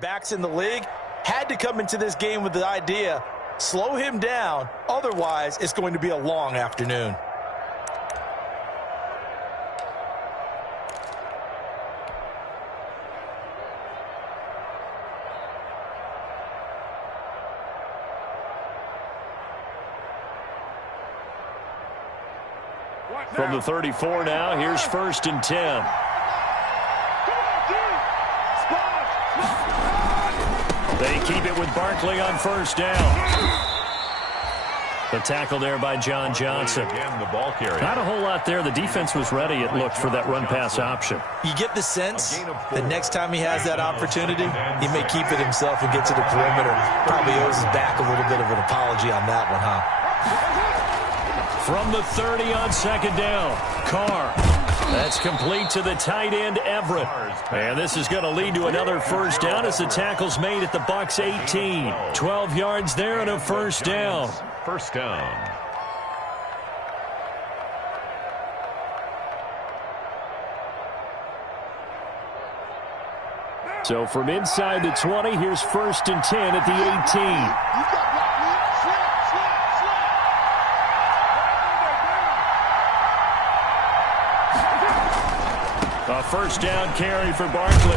Backs in the league had to come into this game with the idea, slow him down, otherwise it's going to be a long afternoon. From the 34 now, here's 1st and 10. They keep it with Barkley on 1st down. The tackle there by John Johnson. Again, the ball carrier. Not a whole lot there. The defense was ready, it looked, for that run-pass option. You get the sense that next time he has that opportunity, he may keep it himself and get to the perimeter. Probably owes his back a little bit of an apology on that one, huh? From the 30 on 2nd down, Carr. That's complete to the tight end, Everett. And this is going to lead to another 1st down as the tackle's made at the Bucs 18. 12 yards there and a 1st down. 1st down. So from inside the 20, here's 1st and 10 at the 18. A 1st down carry for Barkley.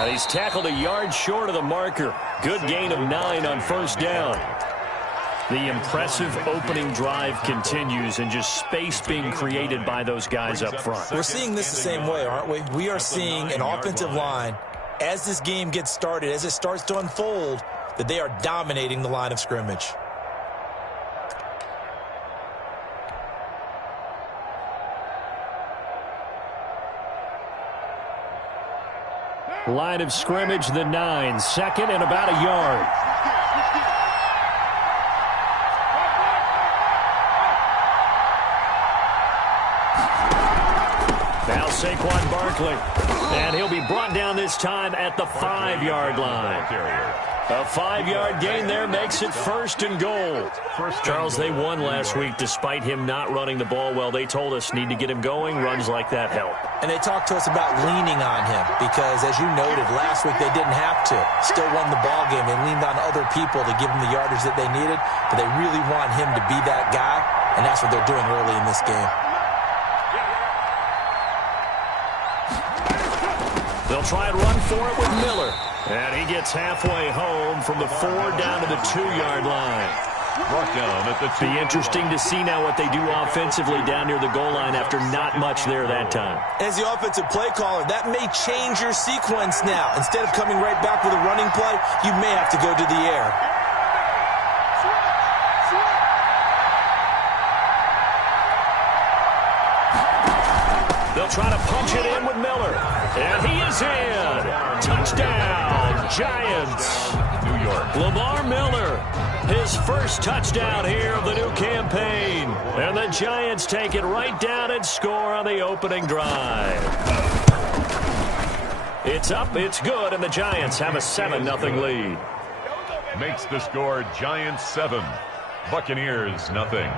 And he's tackled a yard short of the marker. Good gain of 9 on 1st down. The impressive opening drive continues, and just space being created by those guys up front. We're seeing this the same way, aren't we? We are seeing an offensive line, as this game gets started, as it starts to unfold, that they are dominating the line of scrimmage. Line of scrimmage, the 9. 2nd and about a yard. Now Saquon Barkley. And he'll be brought down this time at the 5-yard line. A 5-yard gain there makes it 1st and goal. Charles, they won last week despite him not running the ball well. They told us need to get him going. Runs like that help. And they talked to us about leaning on him because, as you noted, last week they didn't have to. Still won the ball game. They leaned on other people to give them the yardage that they needed, but they really want him to be that guy, and that's what they're doing early in this game. They'll try and run for it with Miller. And he gets halfway home from the 4 down to the 2-yard line. Brought down at the 2. Be interesting to see now what they do offensively down near the goal line after not much there that time. As the offensive play caller, that may change your sequence now. Instead of coming right back with a running play, you may have to go to the air. They'll try to punch it in with Miller. And he is in. Touchdown, Giants. New York. Lamar Miller, his first touchdown here of the new campaign. And the Giants take it right down and score on the opening drive. It's up, it's good, and the Giants have a 7-0 lead. Makes the score Giants 7, Buccaneers nothing.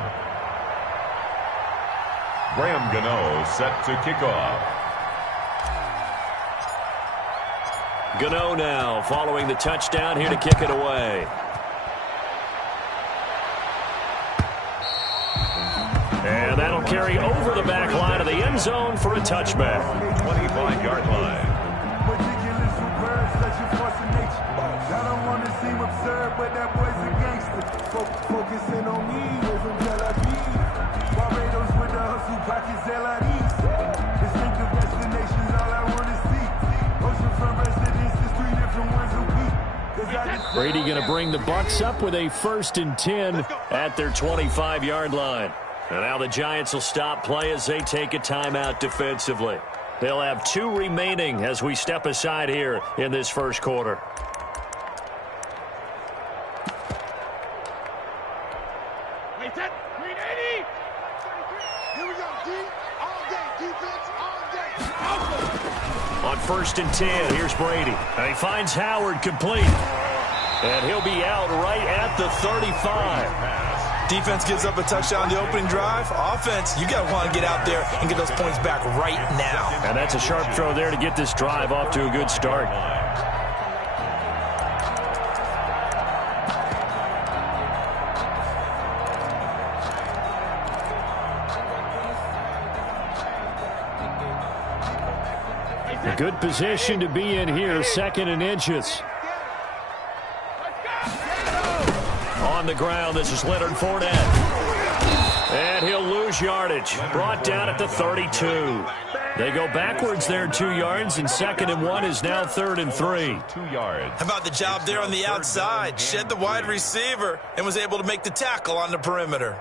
Graham Gano set to kick off. Gano now following the touchdown here to kick it away. And that'll carry over the back line of the end zone for a touchback. 25-yard line. Focusing on me, from Tel Aviv. Barbados with the hustle, pockets distinctive destinations, all I want to see. Oceanfront residences, 3 different ones a week. Brady going to bring the Bucs up with a 1st and 10 at their 25-yard line. And now the Giants will stop play as they take a timeout defensively. They'll have 2 remaining as we step aside here in this first quarter. On 1st and 10, here's Brady. And he finds Howard complete. And he'll be out right at the 35. Defense gives up a touchdown on the opening drive. Offense, you got to want to get out there and get those points back right now. And that's a sharp throw there to get this drive off to a good start. A good position to be in here, 2nd and inches. On the ground, this is Leonard Fournette. And he'll lose yardage. Brought down at the 32. They go backwards there 2 yards, and 2nd and 1 is now 3rd and 3. 2 yards. How about the job there on the outside? Shed the wide receiver and was able to make the tackle on the perimeter.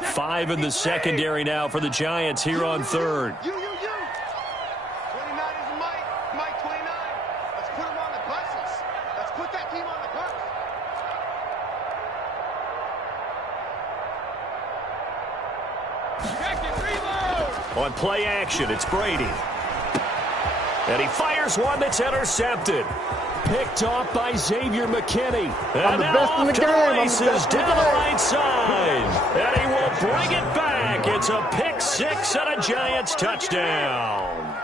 Five in the secondary now for the Giants here on 3rd. 29 is Mike 29. Let's put him on the buses. Let's put that team on the bus. On play action, it's Brady. And he fires one that's intercepted. Picked off by Xavier McKinney. And now off to the races down the right side. And he will bring it back. It's a pick 6 and a Giants touchdown.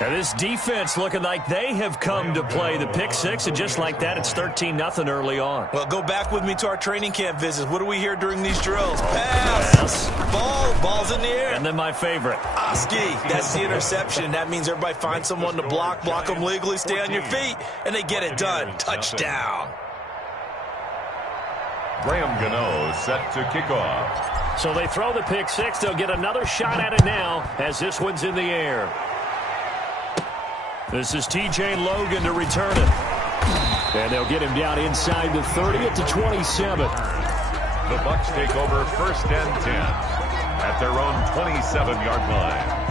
And this defense looking like they have come to play the pick 6, and just like that, it's 13-0 early on. Well, go back with me to our training camp visits. What do we hear during these drills? Pass. Ball's in the air. And then my favorite. Oski, that's the interception. That means everybody finds someone to block them legally, stay on your feet, and they get it done. Touchdown. Graham Gano set to kick off. So they throw the pick 6. They'll get another shot at it now as this one's in the air. This is T.J. Logan to return it. And they'll get him down inside the 30 at the 27. The Bucs take over 1st and 10 at their own 27-yard line.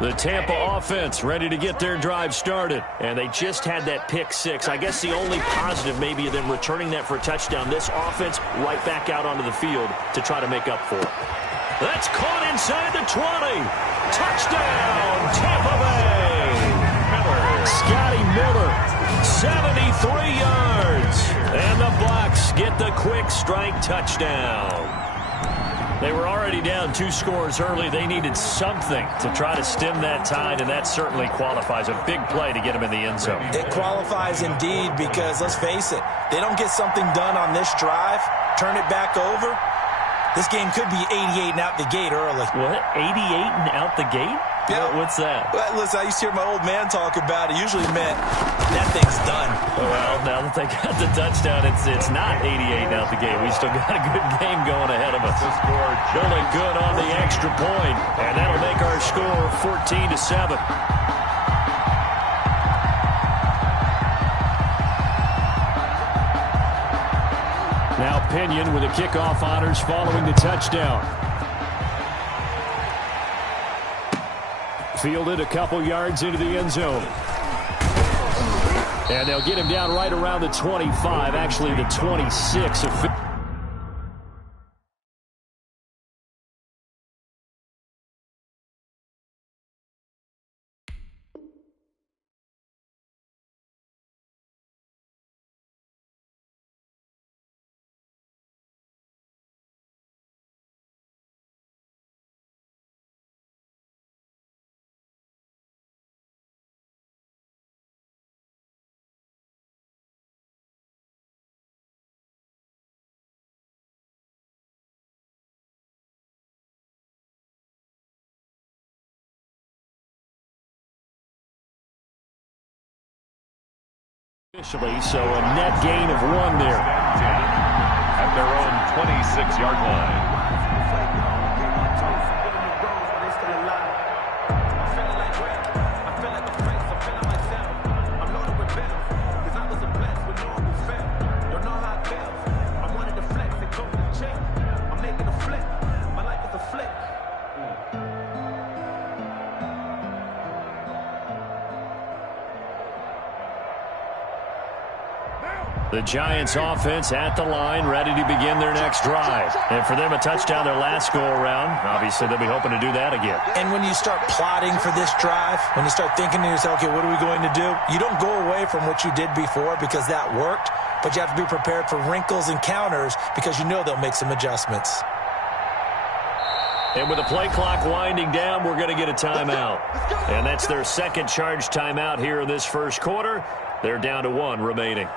The Tampa offense ready to get their drive started. And they just had that pick 6. I guess the only positive maybe of them returning that for a touchdown. This offense right back out onto the field to try to make up for it. That's caught inside the 20. Touchdown, Tampa Bay. Scotty Miller, 73 yards. And the Bucs get the quick strike touchdown. They were already down 2 scores early. They needed something to try to stem that tide, and that certainly qualifies. A big play to get them in the end zone. It qualifies indeed because, let's face it, they don't get something done on this drive, turn it back over, this game could be 88 and out the gate early. What? 88 and out the gate? Yeah. What's that? Well, listen, I used to hear my old man talk about it. Usually meant that thing's done. Well, now that they got the touchdown, it's not 88 and out the gate. We still got a good game going ahead of us. The score Really good on the extra point, and that'll make our score 14-7. Now Pinion with the kickoff honors following the touchdown. Fielded a couple yards into the end zone. And they'll get him down right around the 25, actually the 26. Officially, so a net gain of 1 there. At their own 26-yard line. The Giants offense at the line, ready to begin their next drive. And for them, a touchdown their last go-around. Obviously, they'll be hoping to do that again. And when you start plotting for this drive, when you start thinking to yourself, okay, what are we going to do? You don't go away from what you did before because that worked, but you have to be prepared for wrinkles and counters because you know they'll make some adjustments. And with the play clock winding down, we're going to get a timeout. And that's their second charge timeout here in this first quarter. They're down to 1 remaining.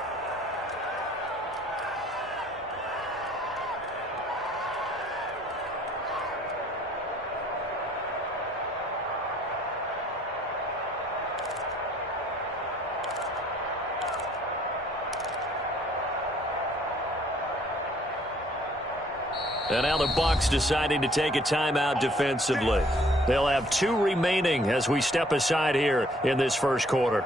And now the Bucs deciding to take a timeout defensively. They'll have 2 remaining as we step aside here in this first quarter.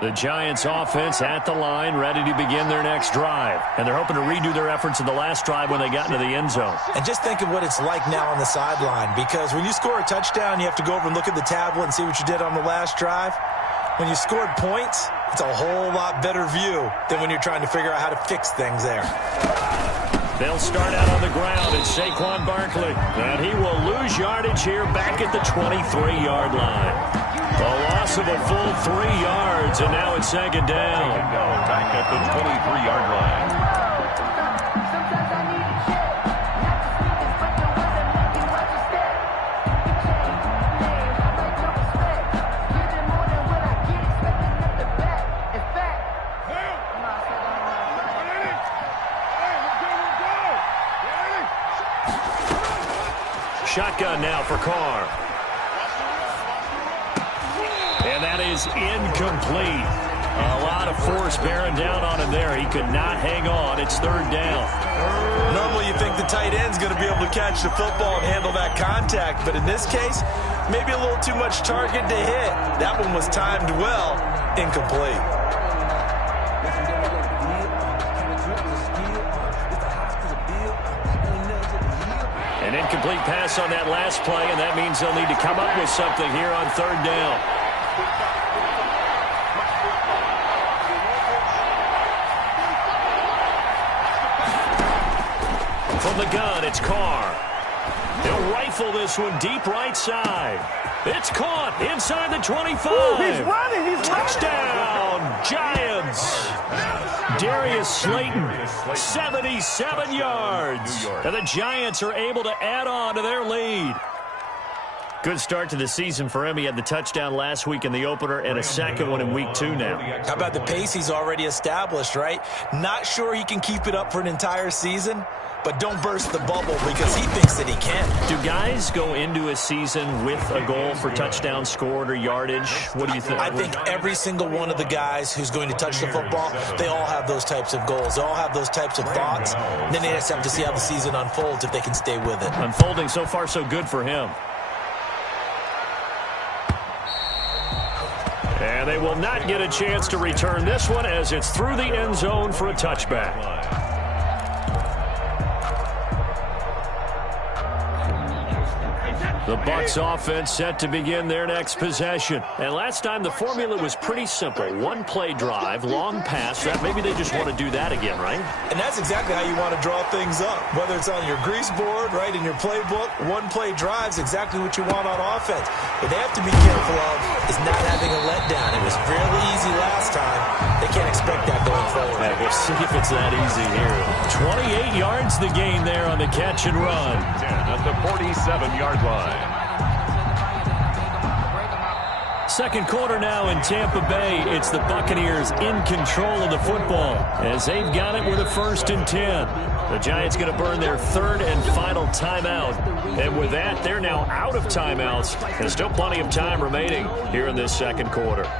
The Giants offense at the line, ready to begin their next drive. And they're hoping to redo their efforts in the last drive when they got into the end zone. And just think of what it's like now on the sideline, because when you score a touchdown, you have to go over and look at the tablet and see what you did on the last drive. When you scored points, it's a whole lot better view than when you're trying to figure out how to fix things there. They'll start out on the ground. It's Saquon Barkley. And he will lose yardage here back at the 23-yard line. A loss of a full 3 yards, and now it's second down. Back at the 23-yard line. Shotgun now for Carr. And that is incomplete. A lot of force bearing down on him there. He could not hang on. It's third down. Normally you think the tight end's going to be able to catch the football and handle that contact, but in this case, maybe a little too much target to hit. That one was timed well, incomplete. An incomplete pass on that last play, and that means they'll need to come up with something here on third down. From the gun, it's Carr. He'll rifle this one deep right side. It's caught inside the 25. Ooh, he's running. Touchdown, Giants. Darius Slayton, 77 yards. And the Giants are able to add on to their lead. Good start to the season for him. He had the touchdown last week in the opener and a second one in week 2 now. How about the pace he's already established, right? Not sure he can keep it up for an entire season, but don't burst the bubble because he thinks that he can. Do guys go into a season with a goal for touchdown scored or yardage? What do you think? I think every single one of the guys who's going to touch the football, they all have those types of goals. They all have those types of thoughts. And then they just have to see how the season unfolds if they can stay with it. Unfolding so far so good for him. And they will not get a chance to return this one as it's through the end zone for a touchback. The Bucs offense set to begin their next possession. And last time the formula was pretty simple. 1-play drive, long pass. Maybe they just want to do that again, right? And that's exactly how you want to draw things up. Whether it's on your grease board, right, in your playbook, 1-play drive's exactly what you want on offense. What they have to be careful of is not having a letdown. It was fairly easy last time. They can't expect that going forward. Yeah, we'll see if it's that easy here. 28 yards the gain there on the catch and run. 10 at the 47-yard line. Second quarter now in Tampa Bay. It's the Buccaneers in control of the football as they've got it with a 1st and 10. The Giants going to burn their 3rd and final timeout. And with that, they're now out of timeouts. There's still plenty of time remaining here in this second quarter.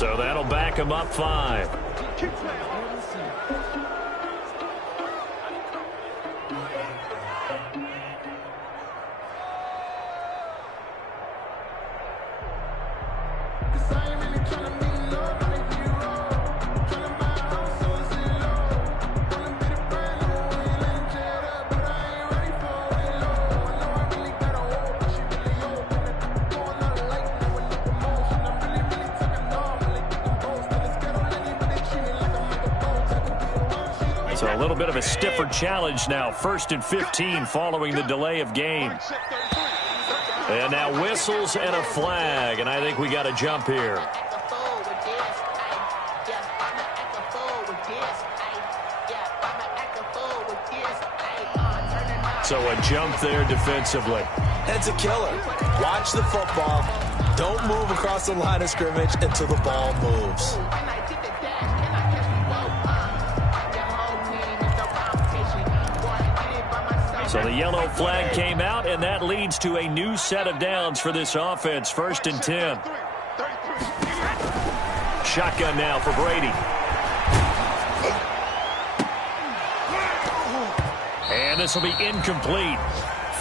So that'll back him up 5. So a little bit of a stiffer challenge now. 1st and 15 following the delay of game. And now whistles and a flag. And I think we got a jump here. So a jump there defensively. And it's a killer. Watch the football. Don't move across the line of scrimmage until the ball moves. So the yellow flag came out, and that leads to a new set of downs for this offense. 1st and 10. Shotgun now for Brady. And this will be incomplete.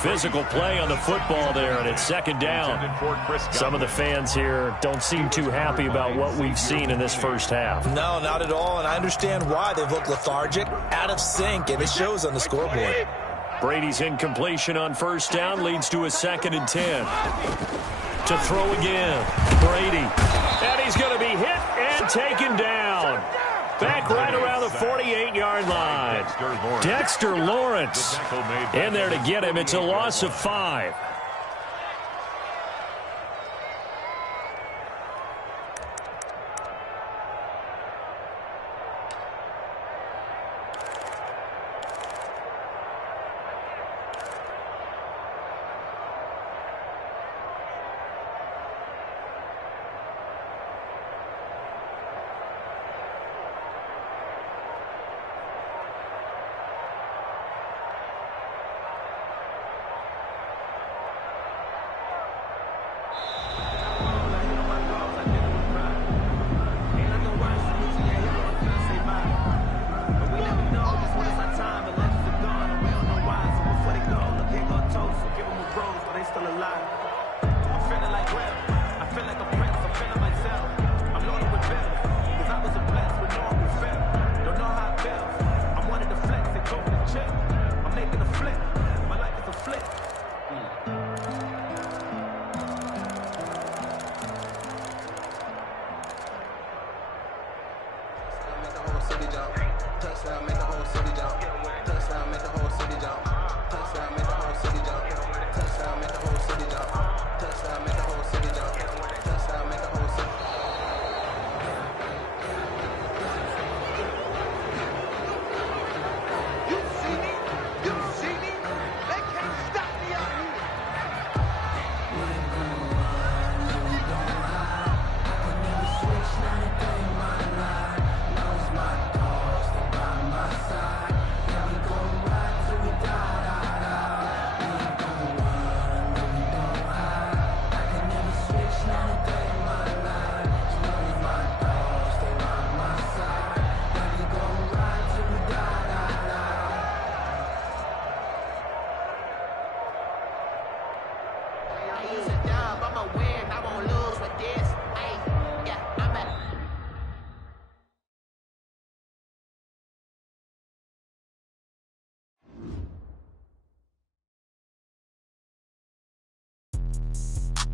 Physical play on the football there, and it's 2nd down. Some of the fans here don't seem too happy about what we've seen in this first half. No, not at all, and I understand why. They've looked lethargic, out of sync, and it shows on the scoreboard. Brady's incompletion on 1st down leads to a 2nd and 10. To throw again, Brady. And he's going to be hit and taken down. Back right around the 48-yard line. Dexter Lawrence in there to get him. It's a loss of 5.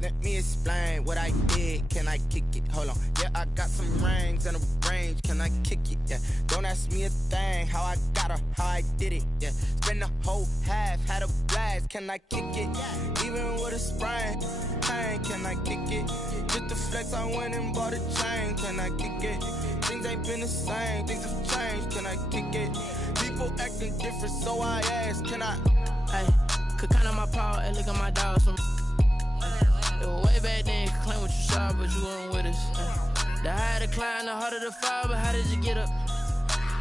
Let me explain what I did. Can I kick it? Hold on. Yeah, I got some rings and a range. Can I kick it? Yeah. Don't ask me a thing. How I got her, how I did it. Yeah. Spend the whole half, had a blast. Can I kick it? Even with a sprain, pain. Can I kick it? Just to flex, I went and bought a chain. Can I kick it? Things ain't been the same. Things have changed. Can I kick it? People acting different, so I ask. Can I? Hey, could count on my power and look at my dogs from. It was way back then, could claim what you saw, but you weren't with us. The higher the climb, the harder the fall, but how did you get up?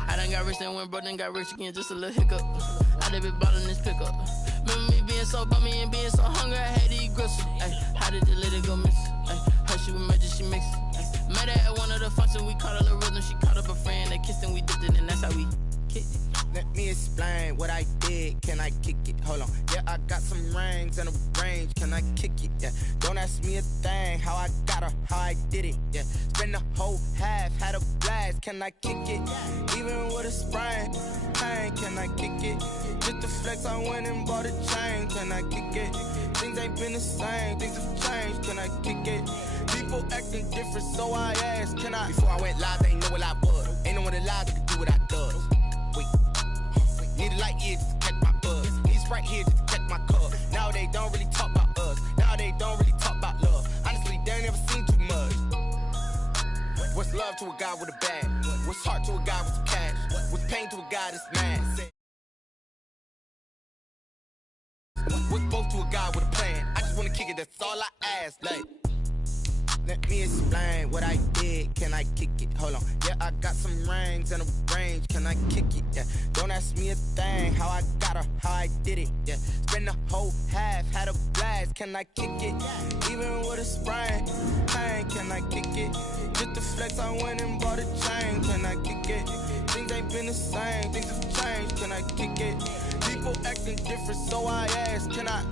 I done got rich and went broke, then got rich again, just a little hiccup. I done been ballin' this pickup. Remember me being so bummy and being so hungry, I had to eat gristle. Ay, how did you let it go miss? Ay, how she was magic, she mixed. Met her at one of the I kick it? Yeah. Don't ask me a thing, how I got her, how I did it. Yeah. Spend the whole half, had a blast. Can I kick it? Even with a sprain, pain, can I kick it? Just to flex, I went and bought a chain. Can I kick it? Things ain't been the same, things have changed. Can I kick it? People acting different, so I asked, can I? Before I went live, they ain't know what I was. Ain't no one alive that could do what I does. Wait, need a light here just to catch my buzz. Need Sprite here just to catch my cup. Now they don't really talk about us. Now they don't really talk about love. Honestly, they ain't never seen too much. What's love to a guy with a bag? What's heart to a guy with some cash? What's pain to a guy that's mad? What's both to a guy with a plan? I just wanna kick it, that's all I ask. Like, let me explain what I did. Can I kick it? Hold on. Yeah, I got some rings and a range. Can I kick it? Yeah. Don't ask me a thing. How I got her, how I did it. Yeah. Spend the whole half, had a blast. Can I kick it? Even with a sprain, pain. Can I kick it? Just to flex, I went and bought a chain. Can I kick it? Things ain't been the same. Things have changed. Can I kick it? People acting different, so I ask, can I?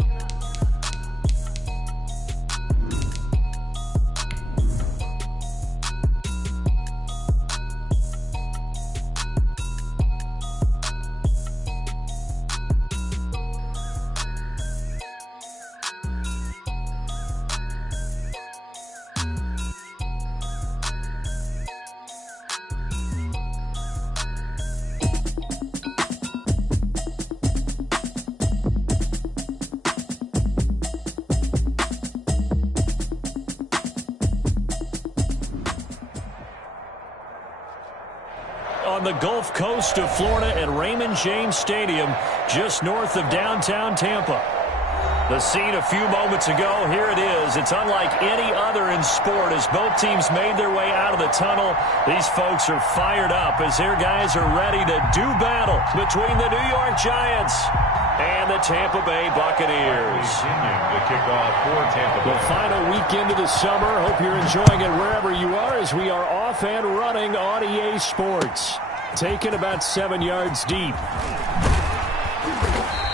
On the Gulf Coast of Florida at Raymond James Stadium, just north of downtown Tampa. The scene a few moments ago, here it is. It's unlike any other in sport as both teams made their way out of the tunnel. These folks are fired up as their guys are ready to do battle between the New York Giants and the Tampa Bay Buccaneers. The kickoff for Tampa Bay. The final weekend of the summer. Hope you're enjoying it wherever you are as we are off and running on EA Sports. Taken about 7 yards deep.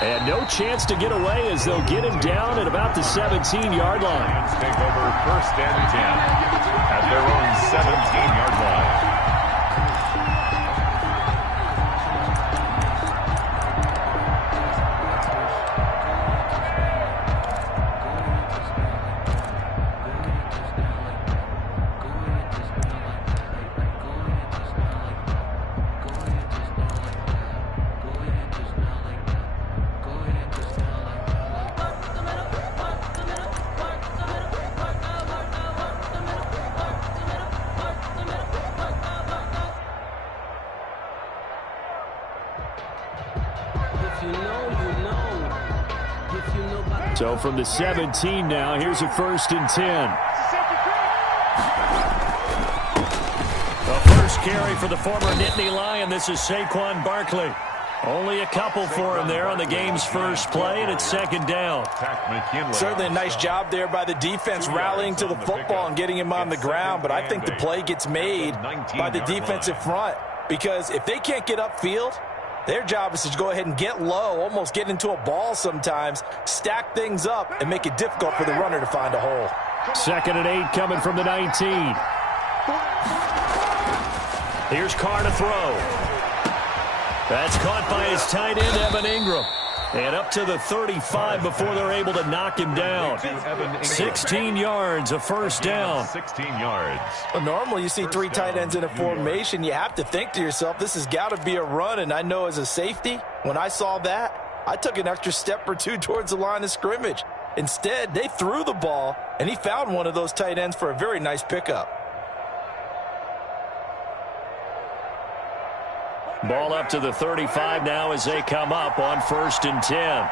And no chance to get away as they'll get him down at about the 17-yard line. Lions take over 1st and 10 at their own 17-yard line. So from the 17 now, here's a 1st and 10. The first carry for the former Nittany Lion. This is Saquon Barkley. Only a couple for him there on the game's first play, and it's 2nd down. Certainly a nice job there by the defense rallying to the football and getting him on the ground, but I think the play gets made by the defensive front because if they can't get upfield, their job is to go ahead and get low, almost get into a ball sometimes, stack things up, and make it difficult for the runner to find a hole. 2nd and 8 coming from the 19. Here's Carr to throw. That's caught by his tight end, Evan Ingram. And up to the 35 before they're able to knock him down. 16 yards, a 1st down. 16 yards. Well, normally you see 3 tight ends in a formation. You have to think to yourself, this has got to be a run. And I know as a safety, when I saw that, I took an extra step or two towards the line of scrimmage. Instead, they threw the ball, and he found one of those tight ends for a very nice pickup. Ball up to the 35 now as they come up on 1st and 10.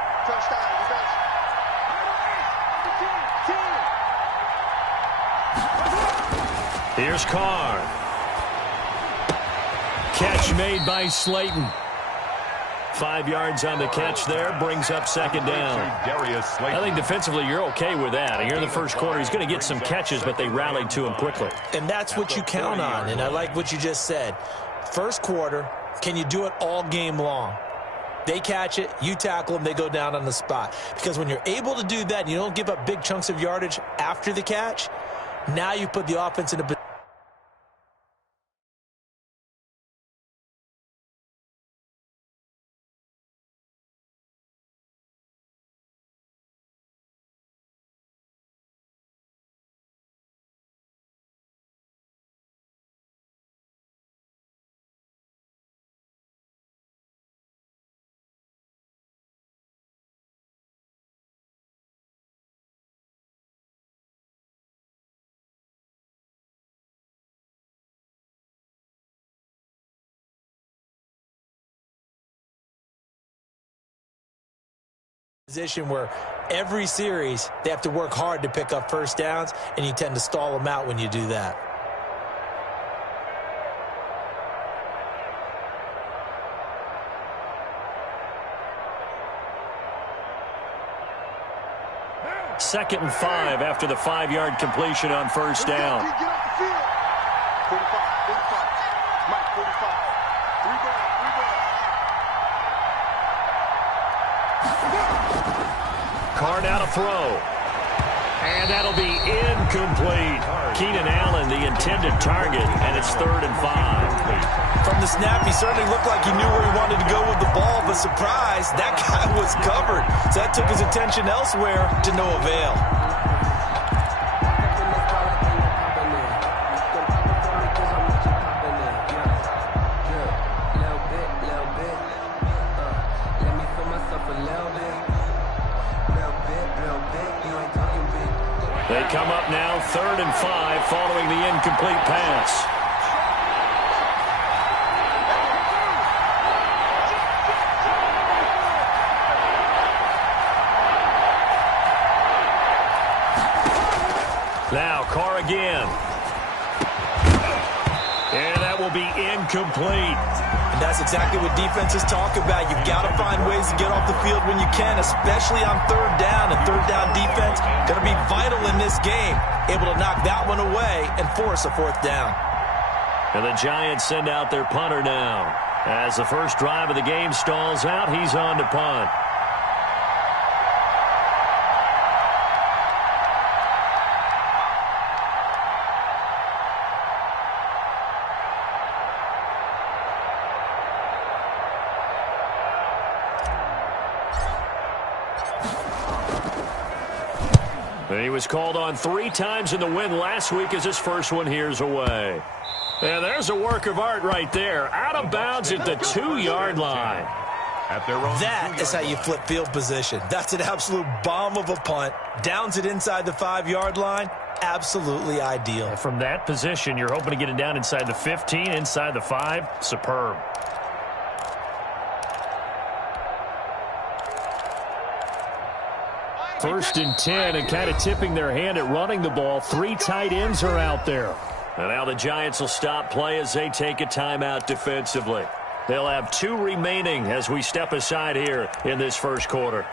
Here's Carr. Catch made by Slayton. 5 yards on the catch there, brings up 2nd down. I think defensively you're okay with that. Here in the first quarter, he's going to get some catches, but they rallied to him quickly. And that's what you count on, and I like what you just said. First quarter, can you do it all game long? They catch it, you tackle them, they go down on the spot. Because when you're able to do that and you don't give up big chunks of yardage after the catch, now you put the offense in a position where every series they have to work hard to pick up first downs, and you tend to stall them out when you do that. Second and 5 after the 5-yard completion on first down. Get off the field. 45, 45. Mike, 45. 3 ball. Carr now to throw. And that'll be incomplete. Keenan Allen, the intended target, and it's 3rd and 5. From the snap, he certainly looked like he knew where he wanted to go with the ball, but surprise, that guy was covered. So that took his attention elsewhere to no avail. They come up now 3rd and 5 following the incomplete pass. Now Carr again. And that will be incomplete. And that's exactly what defenses talk about. You've got to find ways to get off the field when you can, especially on 3rd down. And 3rd down defense going to be vital in this game. Able to knock that one away and force a 4th down. And the Giants send out their punter now. As the first drive of the game stalls out, he's on to punt. He was called on 3 times in the win last week as his first one here's away. And there's a work of art right there. Out of bounds at the 2-yard line. That is how you flip field position. That's an absolute bomb of a punt. Downs it inside the 5-yard line. Absolutely ideal. And from that position, you're hoping to get it down inside the 15, inside the 5. Superb. First and 10, and kind of tipping their hand at running the ball. 3 tight ends are out there. And now the Giants will stop play as they take a timeout defensively. They'll have 2 remaining as we step aside here in this first quarter.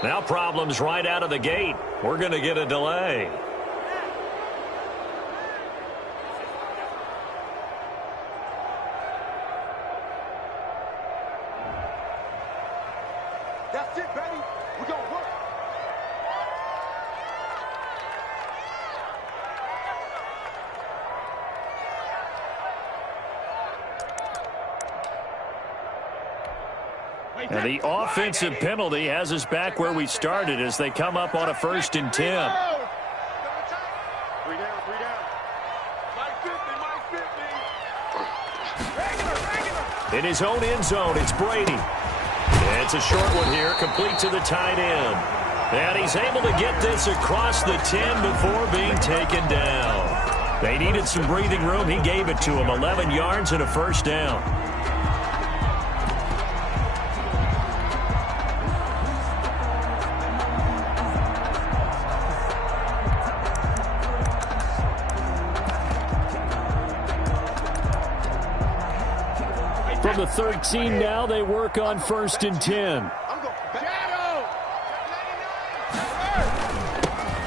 Now problems right out of the gate. We're going to get a delay. That's it, baby. We're going to work. And the offensive penalty has us back where we started as they come up on a 1st and 10. 3 down, 3 down. Mike 50, In his own end zone, it's Brady. And it's a short one here, complete to the tight end. And he's able to get this across the 10 before being taken down. They needed some breathing room. He gave it to them. 11 yards and a first down. From the 13 now, they work on 1st and 10.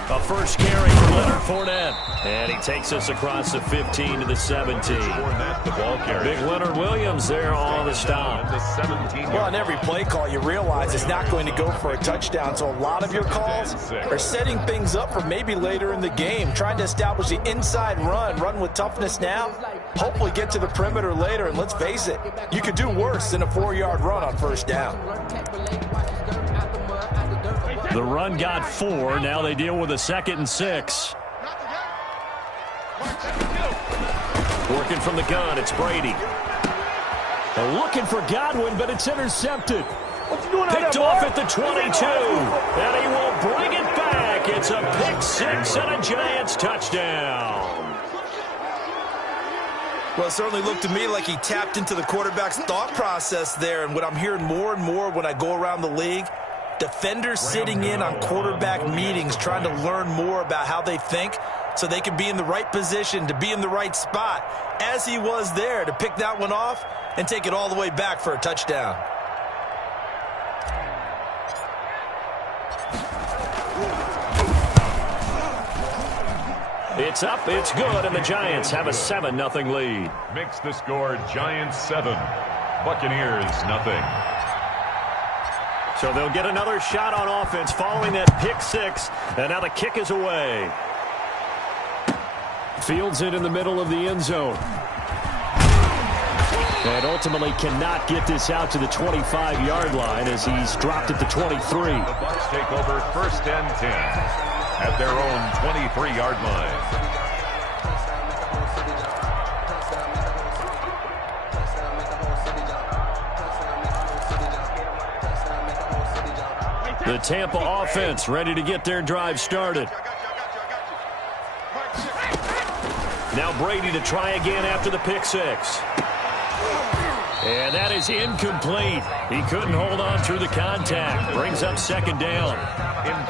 A first carry for Leonard Fournette. And he takes us across the 15 to the 17. Big Leonard Williams there on the stop. Well, on every play call, you realize it's not going to go for a touchdown. So a lot of your calls are setting things up for maybe later in the game, trying to establish the inside run with toughness now, hopefully get to the perimeter later. And let's face it, you could do worse than a 4-yard run on first down. The run got 4. Now they deal with a 2nd and 6. Working from the gun, it's Brady. They're looking for Godwin, but it's intercepted. Picked off at the 22. And he will bring it back. It's a pick 6 and a Giants touchdown. Well, it certainly looked to me like he tapped into the quarterback's thought process there. And what I'm hearing more and more when I go around the league, defenders sitting in on quarterback meetings trying to learn more about how they think so they can be in the right position to be in the right spot, as he was there to pick that one off and take it all the way back for a touchdown. It's up, it's good, and the Giants have a 7-0 lead. Makes the score Giants 7, Buccaneers 0. So they'll get another shot on offense following that pick 6, and now the kick is away. Fields it in the middle of the end zone. And ultimately cannot get this out to the 25-yard line as he's dropped at the 23. The Bucs take over 1st and 10 at their own 23-yard line. The Tampa offense ready to get their drive started. Now Brady to try again after the pick 6. And that is incomplete. He couldn't hold on through the contact. Brings up 2nd down.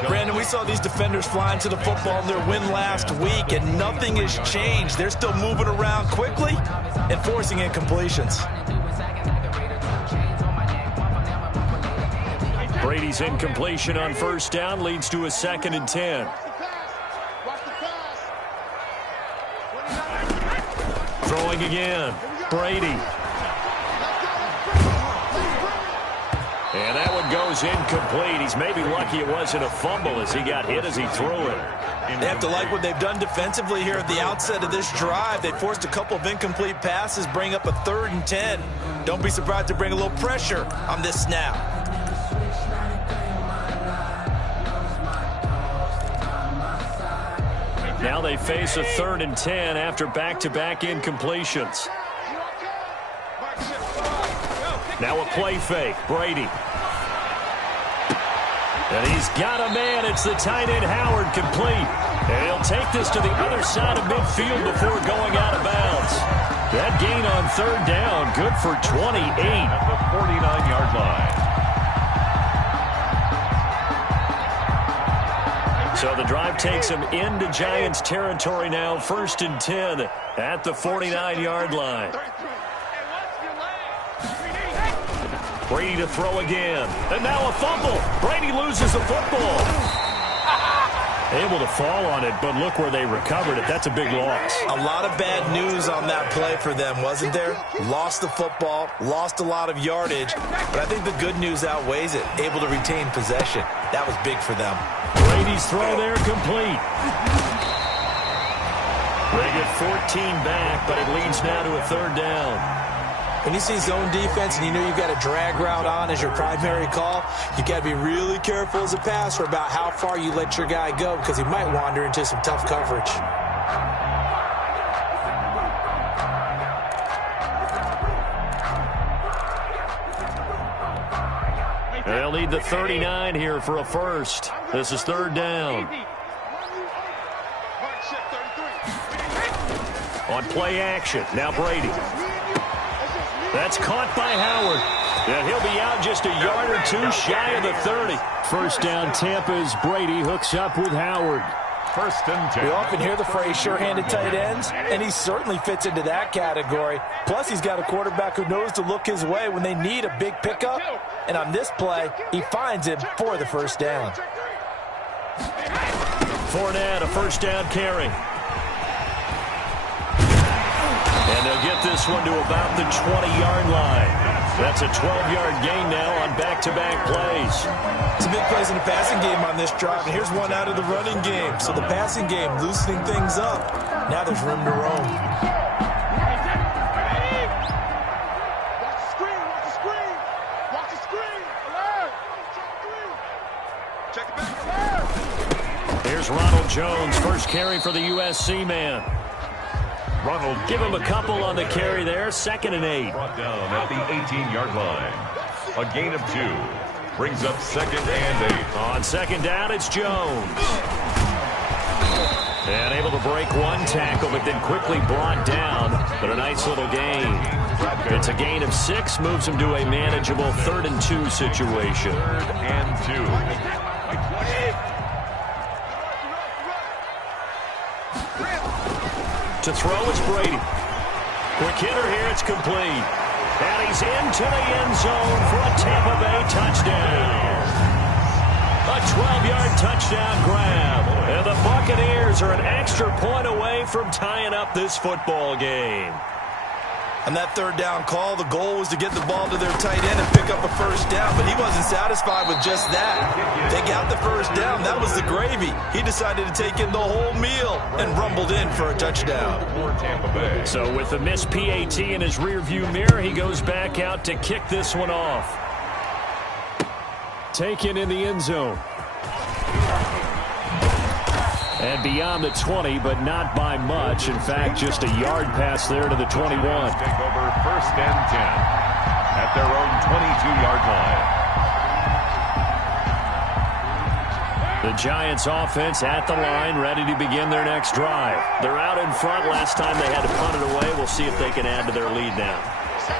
Brandon, we saw these defenders flying to the football in their win last week, and nothing has changed. They're still moving around quickly and forcing incompletions. Brady's incompletion on 1st down leads to a 2nd and 10. Throwing again. Brady. And that one goes incomplete. He's maybe lucky it wasn't a fumble as he got hit as he threw it. They have to like what they've done defensively here at the outset of this drive. They forced a couple of incomplete passes, bring up a 3rd and 10. Don't be surprised to bring a little pressure on this snap. Now they face a 3rd and 10 after back-to-back incompletions. Now a play fake. Brady. And he's got a man. It's the tight end Howard complete. And he'll take this to the other side of midfield before going out of bounds. That gain on 3rd down, good for 28. At the 49-yard line. So the drive takes him into Giants territory now. 1st and 10 at the 49-yard line. Brady to throw again. And now a fumble. Brady loses the football. Able to fall on it, but look where they recovered it. That's a big loss. A lot of bad news on that play for them, wasn't there? Lost the football, lost a lot of yardage, but I think the good news outweighs it. Able to retain possession. That was big for them. Brady's throw there complete. They get 14 back, but it leads now to a 3rd down. When you see zone defense and you know you've got a drag route on as your primary call, you got to be really careful as a passer about how far you let your guy go because he might wander into some tough coverage. They'll need the 39 here for a first. This is 3rd down. On play action. Now Brady. That's caught by Howard. And he'll be out just a yard or two shy of the 30. First down, Tampa's Brady hooks up with Howard. First and 10. We often hear the phrase sure-handed tight ends, and he certainly fits into that category. Plus, he's got a quarterback who knows to look his way when they need a big pickup. And on this play, he finds him for the first down. Fournette, a first down carry. And they'll get this one to about the 20-yard line. That's a 12-yard gain now on back-to-back plays. Some big plays in the passing game on this drive, and here's one out of the running game. So the passing game loosening things up. Now there's room to roam. Watch the screen, watch the screen. Watch the screen. Alert. Check it back. Alert. Here's Ronald Jones, first carry for the USC man. Ronald, give him a couple on the carry there. 2nd and 8. Brought down at the 18-yard line. A gain of 2. Brings up 2nd and 8. On 2nd down, it's Jones. And able to break one tackle, but then quickly brought down. But a nice little gain. It's a gain of 6, moves him to a manageable 3rd and 2 situation. 3rd and 2. To throw is Brady. Quick hitter here, it's complete. And he's into the end zone for a Tampa Bay touchdown. A 12-yard touchdown grab. And the Buccaneers are an extra point away from tying up this football game. On that 3rd down call, the goal was to get the ball to their tight end and pick up a first down, but he wasn't satisfied with just that. They got the first down. That was the gravy. He decided to take in the whole meal and rumbled in for a touchdown. So with the missed PAT in his rearview mirror, he goes back out to kick this one off. Taken in the end zone. And beyond the 20, but not by much. In fact, just a yard pass there to the 21. Take over 1st and 10 at their own 22-yard line. The Giants offense at the line, ready to begin their next drive. They're out in front. Last time they had to punt it away. We'll see if they can add to their lead now.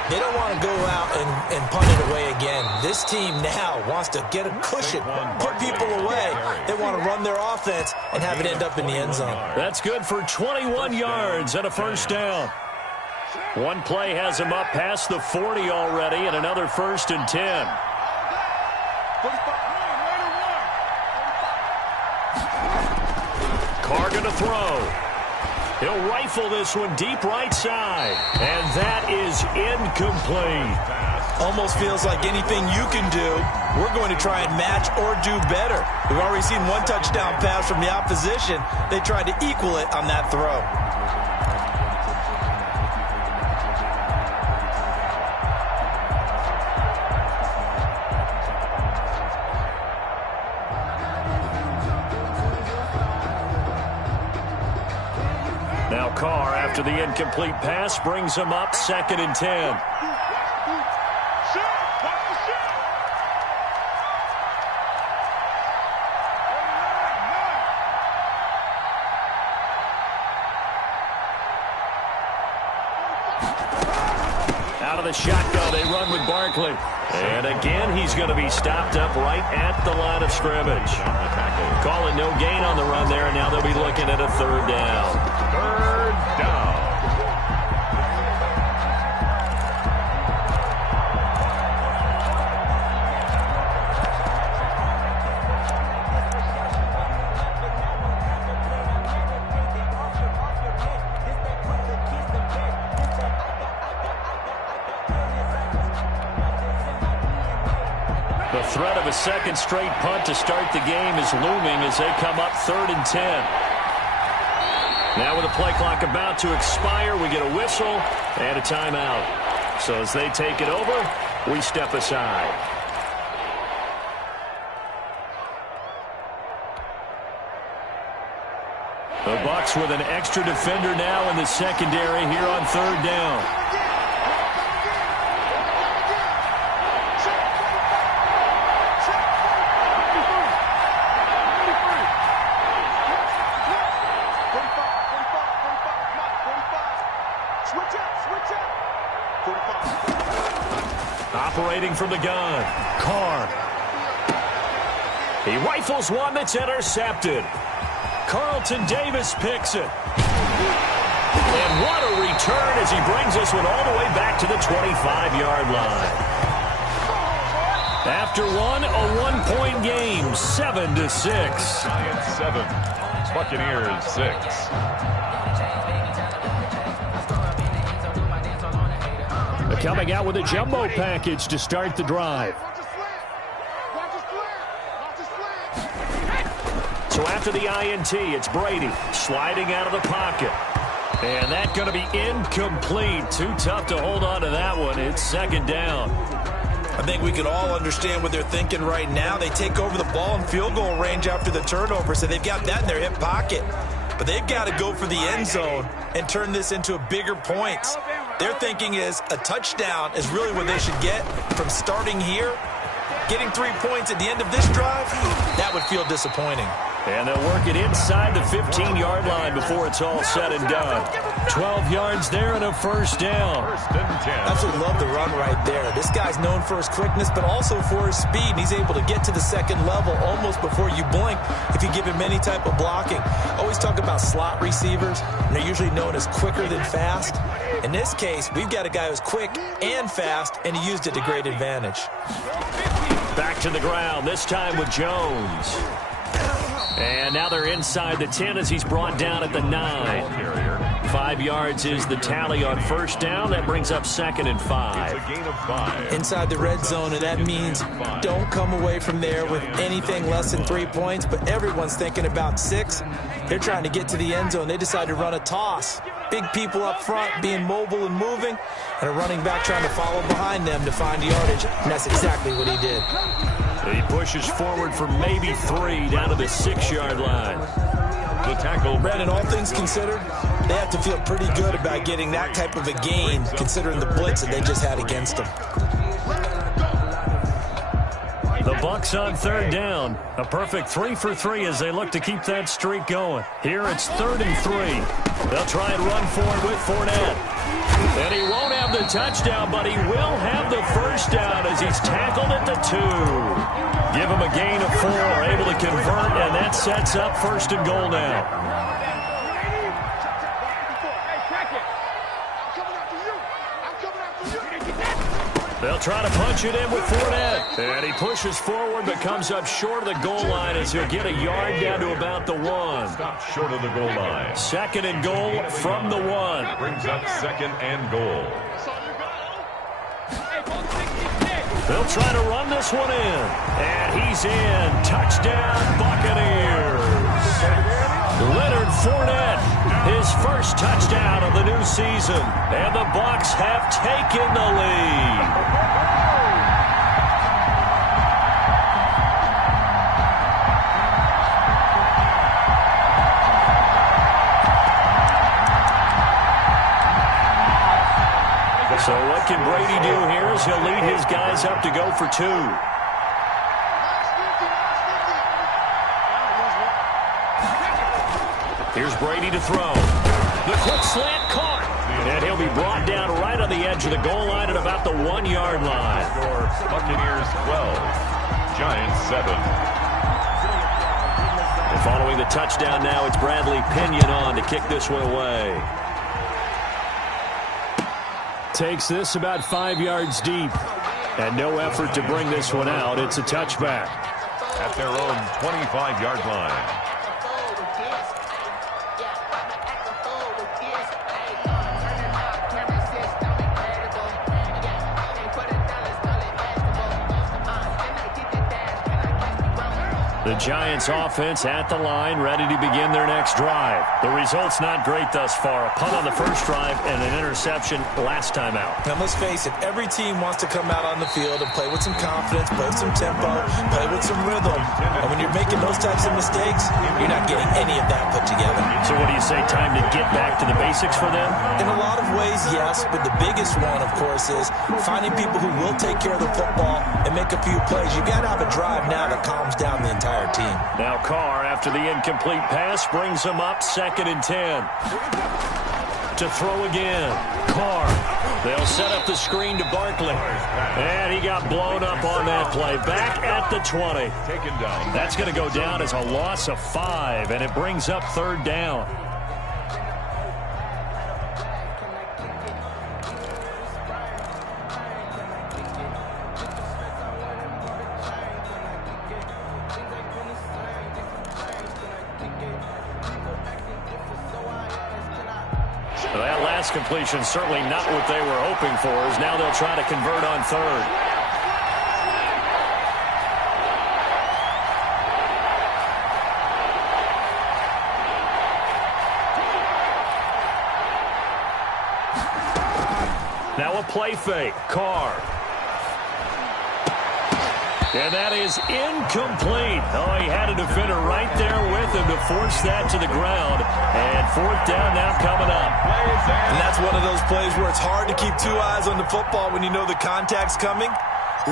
They don't want to go out and punt it away again. This team now wants to get a cushion, put people away. They want to run their offense and have it end up in the end zone. That's good for 21 yards and a first down. One play has him up past the 40 already, and another 1st and 10. Carr going to throw. He'll rifle this one deep right side. And that is incomplete. Almost feels like anything you can do, we're going to try and match or do better. We've already seen one touchdown pass from the opposition. They tried to equal it on that throw. Now Carr, after the incomplete pass, brings him up 2nd and 10. Out of the shotgun, they run with Barkley. And again, he's going to be stopped up right at the line of scrimmage. Calling no gain on the run there, and now they'll be looking at a 3rd down. 3rd down. The threat of a second straight punt to start the game is looming as they come up 3rd and 10. Now with the play clock about to expire, we get a whistle and a timeout. So as they take it over, we step aside. The Bucs with an extra defender now in the secondary here on 3rd down. Operating from the gun, Carr. He rifles one that's intercepted. Carlton Davis picks it. And what a return as he brings this one all the way back to the 25-yard line. After one, a one-point game, 7-6. Giants 7, Buccaneers 6. They're coming out with a jumbo package to start the drive. So after the INT, it's Brady sliding out of the pocket. And that's going to be incomplete. Too tough to hold on to that one. It's second down. I think we can all understand what they're thinking right now. They take over the ball in field goal range after the turnover, so they've got that in their hip pocket. But they've got to go for the end zone and turn this into bigger points. Their thinking is a touchdown is really what they should get from starting here. Getting 3 points at the end of this drive, that would feel disappointing. And they'll work it inside the 15-yard line before it's all said and done. 12 yards there and a first down. First and 10. Absolutely love the run right there. This guy's known for his quickness, but also for his speed. And he's able to get to the second level almost before you blink if you give him any type of blocking. Always talk about slot receivers, and they're usually known as quicker than fast. In this case, we've got a guy who's quick and fast, and he used it to great advantage. Back to the ground, this time with Jones. And now they're inside the 10 as he's brought down at the 9. 5 yards is the tally on first down. That brings up 2nd and 5. It's a gain of 5. Inside the red zone, and that means don't come away from there with anything less than 3 points, but everyone's thinking about 6. They're trying to get to the end zone. They decide to run a toss. Big people up front being mobile and moving, and a running back trying to follow behind them to find yardage, and that's exactly what he did. He pushes forward for maybe 3 down to the 6-yard line. The tackle. Brandon, all things considered, they have to feel pretty good about getting that type of a gain considering the blitz that they just had against them. The Bucs on third down. A perfect 3 for 3 as they look to keep that streak going. Here it's 3rd and 3. They'll try and run for it with Fournette. And he won't have the touchdown, but he will have the first down as he's tackled at the 2. Give him a gain of 4, able to convert, and that sets up 1st and goal now. They'll try to punch it in with Fournette. And he pushes forward but comes up short of the goal line as he'll get a yard down to about the 1. Stop short of the goal line. 2nd and goal from the 1. Brings up 2nd and goal. They'll try to run this one in. And he's in. Touchdown, Buccaneers. Leonard Fournette, his first touchdown of the new season. And the Bucs have taken the lead. So what can Brady do here as he'll lead his guys up to go for 2. Here's Brady to throw. The quick slant caught. And he'll be brought down right on the edge of the goal line at about the 1-yard line. Score Buccaneers 12, Giants 7. And following the touchdown now, it's Bradley Pinion on to kick this one away. Takes this about 5 yards deep. And no effort to bring this one out. It's a touchback. At their own 25-yard line. The Giants offense at the line, ready to begin their next drive. The result's not great thus far. A punt on the first drive and an interception last time out. Now, let's face it, every team wants to come out on the field and play with some confidence, play with some tempo, play with some rhythm. And when you're making those types of mistakes, you're not getting any of that put together. So what do you say, time to get back to the basics for them? In a lot of ways, yes, but the biggest one, of course, is finding people who will take care of the football and make a few plays. You got to have a drive now that calms down the entire team. Now Carr, after the incomplete pass, brings him up 2nd and 10. to throw again. Carr. They'll set up the screen to Barkley. And he got blown up on that play. Back at the 20. Taken down. That's going to go down as a loss of 5, and it brings up 3rd down. That last completion certainly not what they were hoping for, as now they'll try to convert on 3rd. Now a play fake. Carr. And that is incomplete. Oh, he had a defender right there with him to force that to the ground. And 4th down now coming up. And that's one of those plays where it's hard to keep 2 eyes on the football when you know the contact's coming,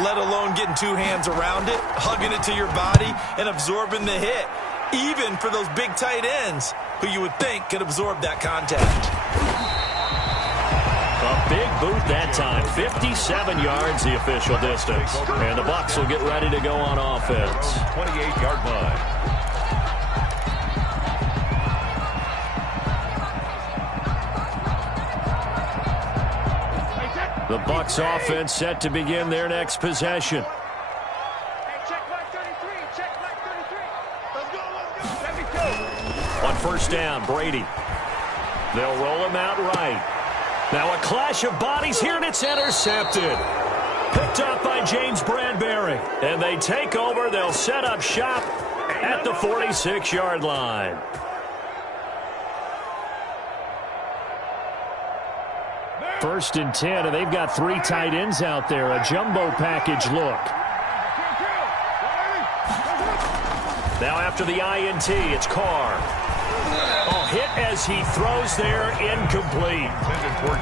let alone getting 2 hands around it, hugging it to your body, and absorbing the hit, even for those big tight ends who you would think could absorb that contact. A big boot that time. 57 yards the official distance. And the Bucs will get ready to go on offense. 28-yard line. The Bucs offense set to begin their next possession. Check mark 33. Check mark 33. Let's go. On 1st down, Brady. They'll roll him out right. Now a clash of bodies here, and it's intercepted. Picked up by James Bradbury. And they take over. They'll set up shop at the 46-yard line. First and 10, and they've got 3 tight ends out there. A jumbo package look. Now after the INT, it's Carr. Oh, hit as he throws there, incomplete.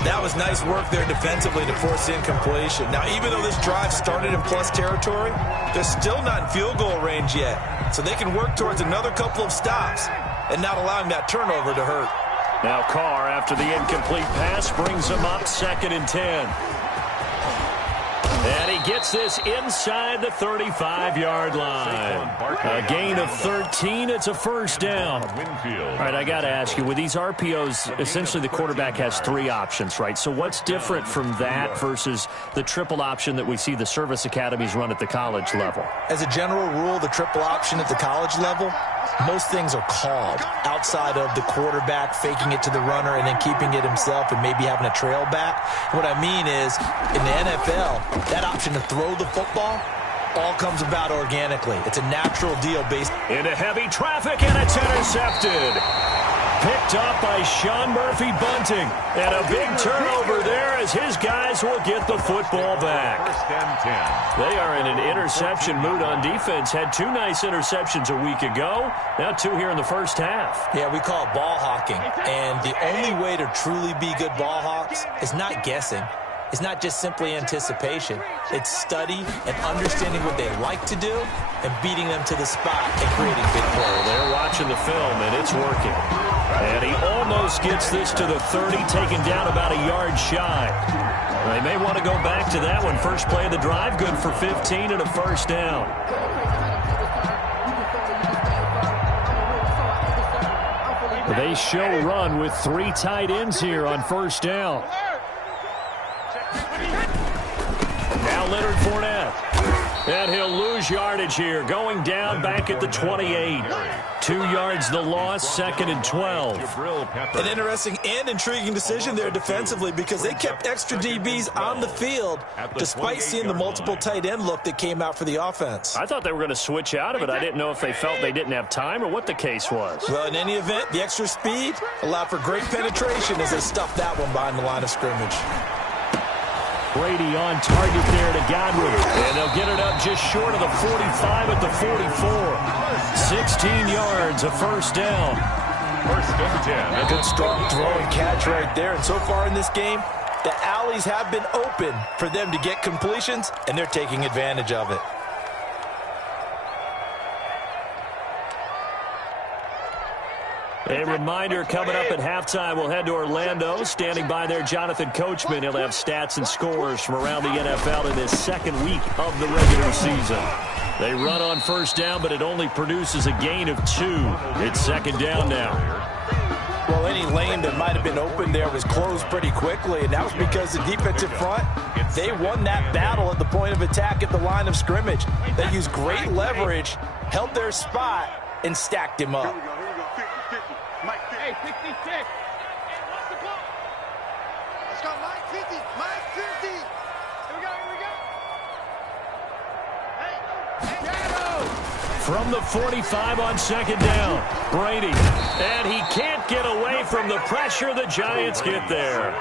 That was nice work there defensively to force incompletion. Now, even though this drive started in plus territory, they're still not in field goal range yet. So they can work towards another couple of stops and not allowing that turnover to hurt. Now Carr, after the incomplete pass, brings him up 2nd and 10. And he gets this inside the 35-yard line. A gain of 13. It's a 1st down. All right, I got to ask you, with these RPOs, essentially the quarterback has 3 options, right? So what's different from that versus the triple option that we see the service academies run at the college level? As a general rule, the triple option at the college level, most things are called outside of the quarterback faking it to the runner and then keeping it himself and maybe having a trail back. What I mean is, in the NFL, that option to throw the football all comes about organically. It's a natural deal based into heavy traffic, and it's intercepted. Picked up by Sean Murphy Bunting. And a big turnover there as his guys will get the football back. 1st and 10. They are in an interception mood on defense. Had 2 nice interceptions a week ago. Now 2 here in the first half. Yeah, we call it ball hawking. And the only way to truly be good ball hawks is not guessing. It's not just simply anticipation. It's study and understanding what they like to do and beating them to the spot and creating big plays. They're watching the film, and it's working. And he almost gets this to the 30, taken down about a yard shy. They may want to go back to that one. First play of the drive, good for 15 and a 1st down. They show run with 3 tight ends here on 1st down. Now Leonard Fournette. And he'll lose yardage here, going down back at the 28. 2 yards the loss, 2nd and 12. An interesting and intriguing decision there defensively because they kept extra DBs on the field despite seeing the multiple tight end look that came out for the offense. I thought they were going to switch out of it. I didn't know if they felt they didn't have time or what the case was. Well, in any event, the extra speed allowed for great penetration as they stuffed that one behind the line of scrimmage. Brady on target there to Godwin. And they'll get it up just short of the 45 at the 44. 16 yards, a 1st down. 1st and 10. A good strong throw and catch right there. And so far in this game, the alleys have been open for them to get completions, and they're taking advantage of it. A reminder coming up at halftime, we'll head to Orlando. Standing by there, Jonathan Coachman. He'll have stats and scores from around the NFL in this second week of the regular season. They run on first down, but it only produces a gain of 2. It's second down now. Well, any lane that might have been open there was closed pretty quickly, and that was because the defensive front, they won that battle at the point of attack at the line of scrimmage. They used great leverage, held their spot, and stacked him up. Here we go, 50, 50. Mike 50. Hey, 66. What's the ball? Let's go, Mike 50. Mike 50. Here we go, here we go. From the 45 on second down, Brady. And he can't get away from the pressure. The Giants get there.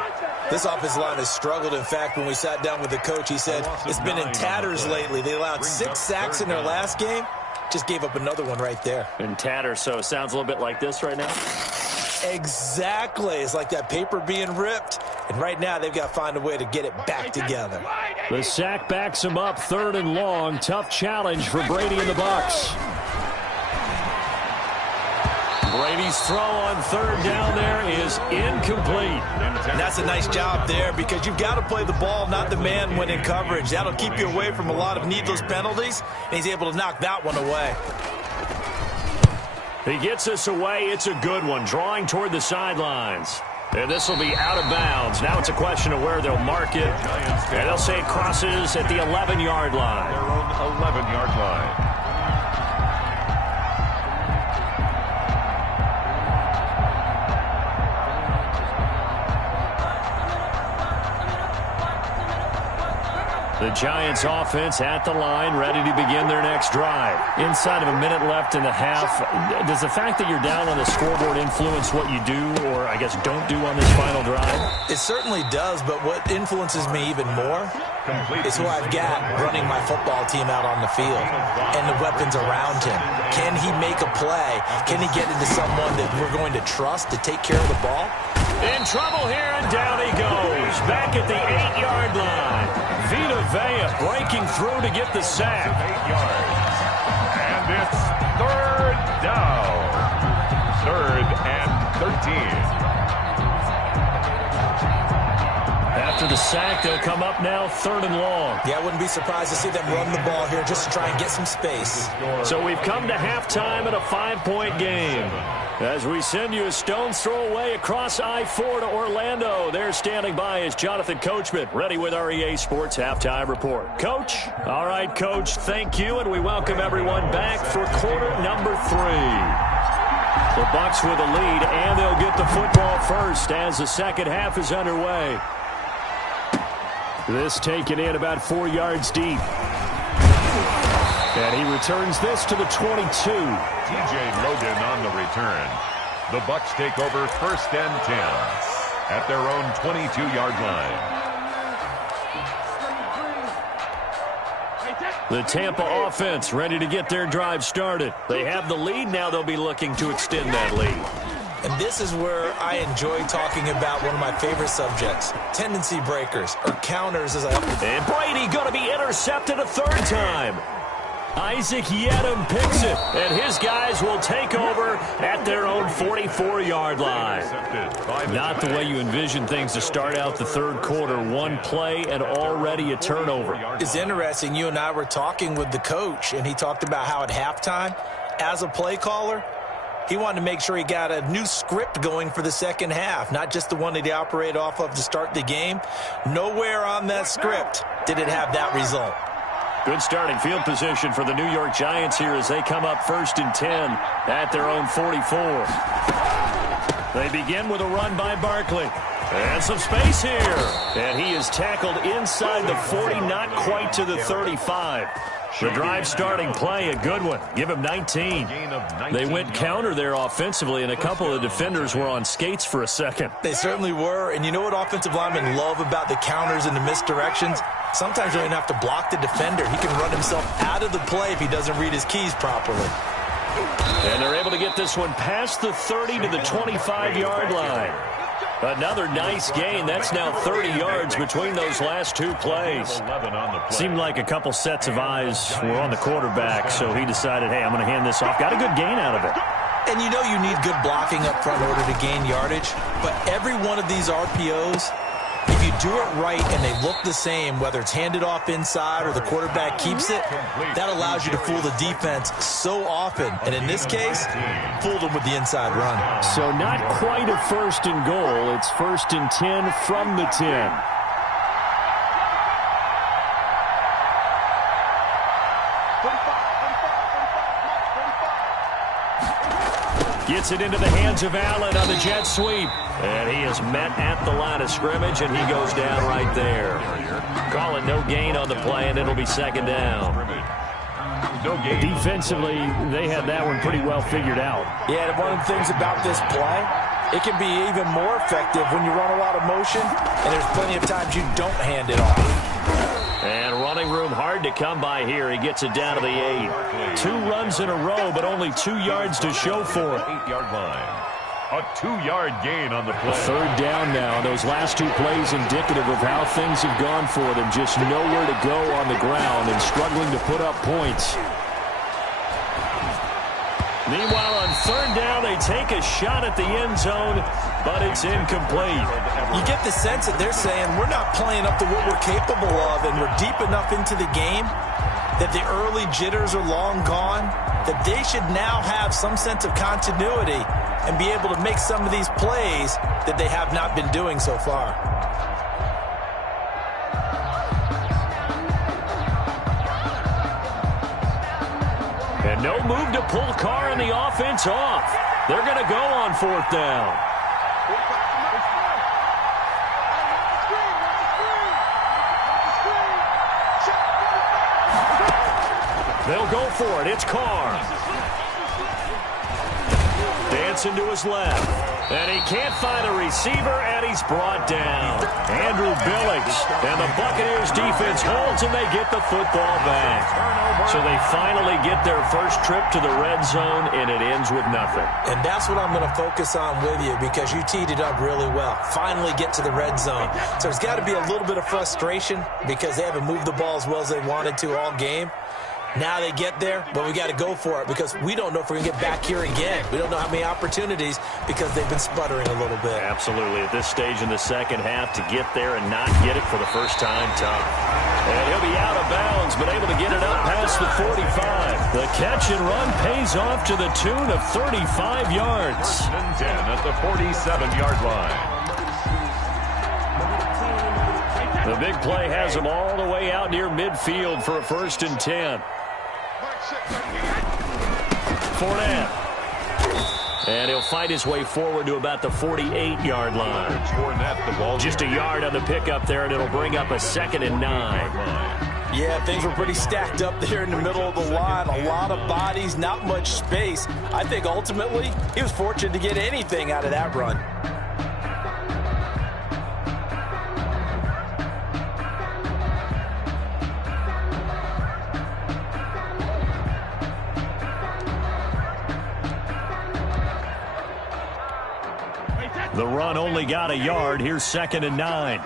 This offensive line has struggled. In fact, when we sat down with the coach, he said it's been in tatters lately. They allowed 6 sacks in their last game. Just gave up another one right there. In tatters, so it sounds a little bit like this right now? Exactly. It's like that paper being ripped. And right now, they've got to find a way to get it back together. The sack backs him up, 3rd and long. Tough challenge for Brady and the Bucs. Brady's throw on 3rd down there is incomplete. And that's a nice job there because you've got to play the ball, not the man when in coverage. That'll keep you away from a lot of needless penalties, and he's able to knock that one away. He gets us away. It's a good one, drawing toward the sidelines. And this will be out of bounds. Now it's a question of where they'll mark it. And they'll say it crosses at the 11-yard line. Their own 11-yard line. The Giants offense at the line, ready to begin their next drive. Inside of a minute left in the half, does the fact that you're down on the scoreboard influence what you do, or I guess don't do on this final drive? It certainly does, but what influences me even more is who I've got running my football team out on the field and the weapons around him. Can he make a play? Can he get into someone that we're going to trust to take care of the ball? In trouble here, and down he goes. Back at the 8-yard line. Vita Vea breaking through to get the sack. 8 yards. And it's 3rd down. 3rd and 13. After the sack, they'll come up now 3rd and long. Yeah, I wouldn't be surprised to see them run the ball here just to try and get some space. So we've come to halftime in a 5-point game. As we send you a stone's throw away across I-4 to Orlando. There standing by is Jonathan Coachman, ready with our EA Sports Halftime Report. Coach? All right, Coach, thank you, and we welcome everyone back for quarter number 3. The Bucs with a lead, and they'll get the football first as the second half is underway. This taken in about 4 yards deep. And he returns this to the 22. TJ Logan on the return. The Bucs take over 1st and 10 at their own 22-yard line. The Tampa offense ready to get their drive started. They have the lead. Now they'll be looking to extend that lead. And this is where I enjoy talking about one of my favorite subjects, tendency breakers, or counters as I... And Brady going to be intercepted a 3rd time. Isaac Yedem picks it, and his guys will take over at their own 44-yard line. Not the way you envision things to start out the 3rd quarter. One play and already a turnover. It's interesting. You and I were talking with the coach, and he talked about how at halftime, as a play caller, he wanted to make sure he got a new script going for the second half, not just the one that he operated off of to start the game. Nowhere on that script did it have that result. Good starting field position for the New York Giants here as they come up 1st and 10 at their own 44. They begin with a run by Barkley. And some space here. And he is tackled inside the 40, not quite to the 35. The drive starting play, a good one. Give him 19. They went counter there offensively, and a couple of defenders were on skates for a second. They certainly were. And you know what offensive linemen love about the counters and the misdirections? Sometimes you don't even have to block the defender. He can run himself out of the play if he doesn't read his keys properly. And they're able to get this one past the 30 to the 25-yard line. Another nice gain. That's now 30 yards between those last 2 plays. Seemed like a couple sets of eyes were on the quarterback, so he decided, hey, I'm going to hand this off. Got a good gain out of it. And you know you need good blocking up front in order to gain yardage, but every one of these RPOs, if you do it right and they look the same, whether it's handed off inside or the quarterback keeps it, that allows you to fool the defense so often. And in this case, fooled them with the inside run. So not quite a 1st and goal. It's 1st and 10 from the 10. Gets it into the hands of Allen on the jet sweep. And he is met at the line of scrimmage, and he goes down right there. Call it no gain on the play, and it'll be 2nd down. Defensively, they had that one pretty well figured out. Yeah, and one of the things about this play, it can be even more effective when you run a lot of motion, and there's plenty of times you don't hand it off. And running room hard to come by here. He gets it down to the 8. 2 runs in a row, but only 2 yards to show for it. 8-yard line. A 2-yard gain on the play. 3rd down now. Those last 2 plays indicative of how things have gone for them. Just nowhere to go on the ground and struggling to put up points. Meanwhile, on 3rd down, they take a shot at the end zone, but it's incomplete. You get the sense that they're saying we're not playing up to what we're capable of, and we're deep enough into the game that the early jitters are long gone, that they should now have some sense of continuity and be able to make some of these plays that they have not been doing so far. And no move to pull Carr and the offense off. They're going to go on 4th down. They'll go for it. It's Carr. Dancing to his left. And he can't find a receiver, and he's brought down. Andrew Billings. And the Buccaneers defense holds, and they get the football back. So they finally get their first trip to the red zone, and it ends with nothing. And that's what I'm going to focus on with you, because you teed it up really well. Finally get to the red zone. So there's got to be a little bit of frustration because they haven't moved the ball as well as they wanted to all game. Now they get there, but we got to go for it because we don't know if we're going to get back here again. We don't know how many opportunities because they've been sputtering a little bit. Absolutely. At this stage in the second half, to get there and not get it for the first time, tough. And he'll be out of bounds, but able to get it up past the 45. The catch and run pays off to the tune of 35 yards. 1st and 10 at the 47-yard line. The big play has him all the way out near midfield for a 1st and 10. Fournette. And he'll fight his way forward to about the 48-yard line. Just a yard on the pickup there, and it'll bring up a 2nd and 9. Yeah, things were pretty stacked up there in the middle of the line. A lot of bodies, not much space. I think ultimately he was fortunate to get anything out of that run. The run only got a yard. Here's 2nd and 9.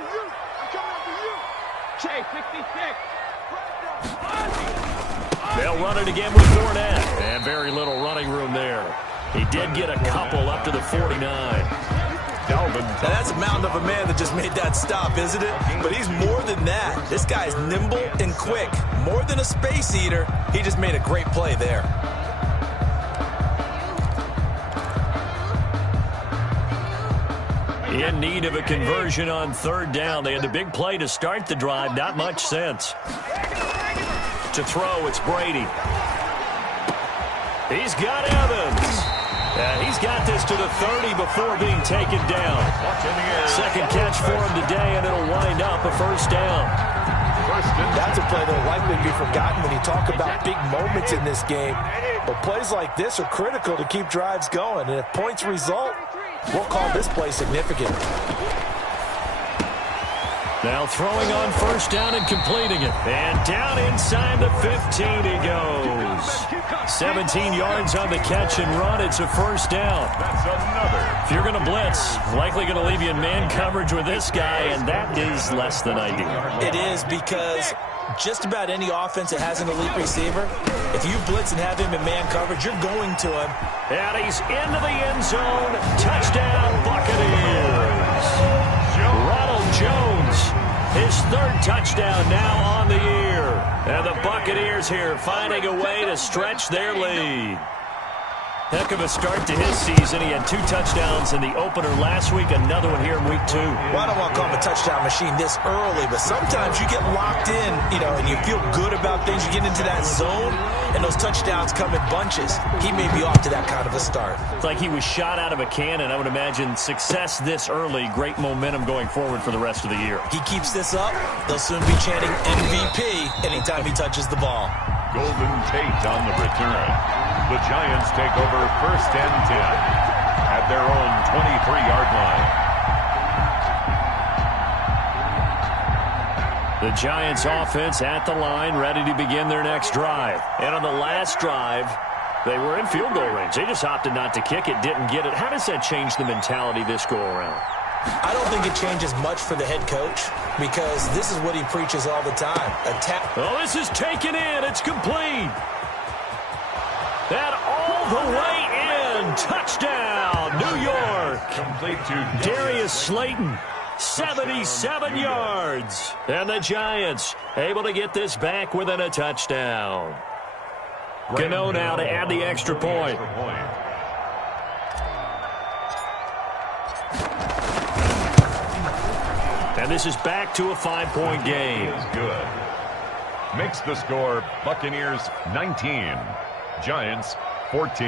They'll run it again with Fournette. And very little running room there. He did get a couple up to the 49. Now that's a mountain of a man that just made that stop, isn't it? But he's more than that. This guy's nimble and quick. More than a space eater. He just made a great play there. In need of a conversion on 3rd down. They had the big play to start the drive. Not much sense. To throw, it's Brady. He's got Evans. He's got this to the 30 before being taken down. 2nd catch for him today, and it'll wind up a 1st down. That's a play that will likely be forgotten when you talk about big moments in this game. But plays like this are critical to keep drives going. And if points result, we'll call this play significant. Now throwing on first down and completing it. And down inside the 15 he goes. 17 yards on the catch and run. It's a first down. That's another. If you're going to blitz, likely going to leave you in man coverage with this guy, and that is less than ideal. It is, because just about any offense that has an elite receiver, if you blitz and have him in man coverage, you're going to him. And he's into the end zone. Touchdown, Buccaneers. Ronald Jones, his third touchdown now on the year. And the Buccaneers here finding a way to stretch their lead. Heck of a start to his season. He had 2 touchdowns in the opener last week, another one here in week 2. Well, I don't want to call him a touchdown machine this early, but sometimes you get locked in, and you feel good about things. You get into that zone, and those touchdowns come in bunches. He may be off to that kind of a start. It's like he was shot out of a cannon. I would imagine success this early, great momentum going forward for the rest of the year. He keeps this up, they'll soon be chanting MVP anytime he touches the ball. Golden Tate on the return. The Giants take over first and 10 at their own 23-yard line. The Giants offense at the line, ready to begin their next drive. And on the last drive, they were in field goal range. They just opted not to kick it, didn't get it. How does that change the mentality this go around? I don't think it changes much for the head coach, because this is what he preaches all the time. Attack. Oh, this is taken in. It's complete. That all the way in. Touchdown, New York. Complete to Darius Slayton, 77 yards. And the Giants able to get this back within a touchdown. Gano now to add the extra point. And this is back to a 5-point game. Good. Makes the score Buccaneers 19, Giants 14.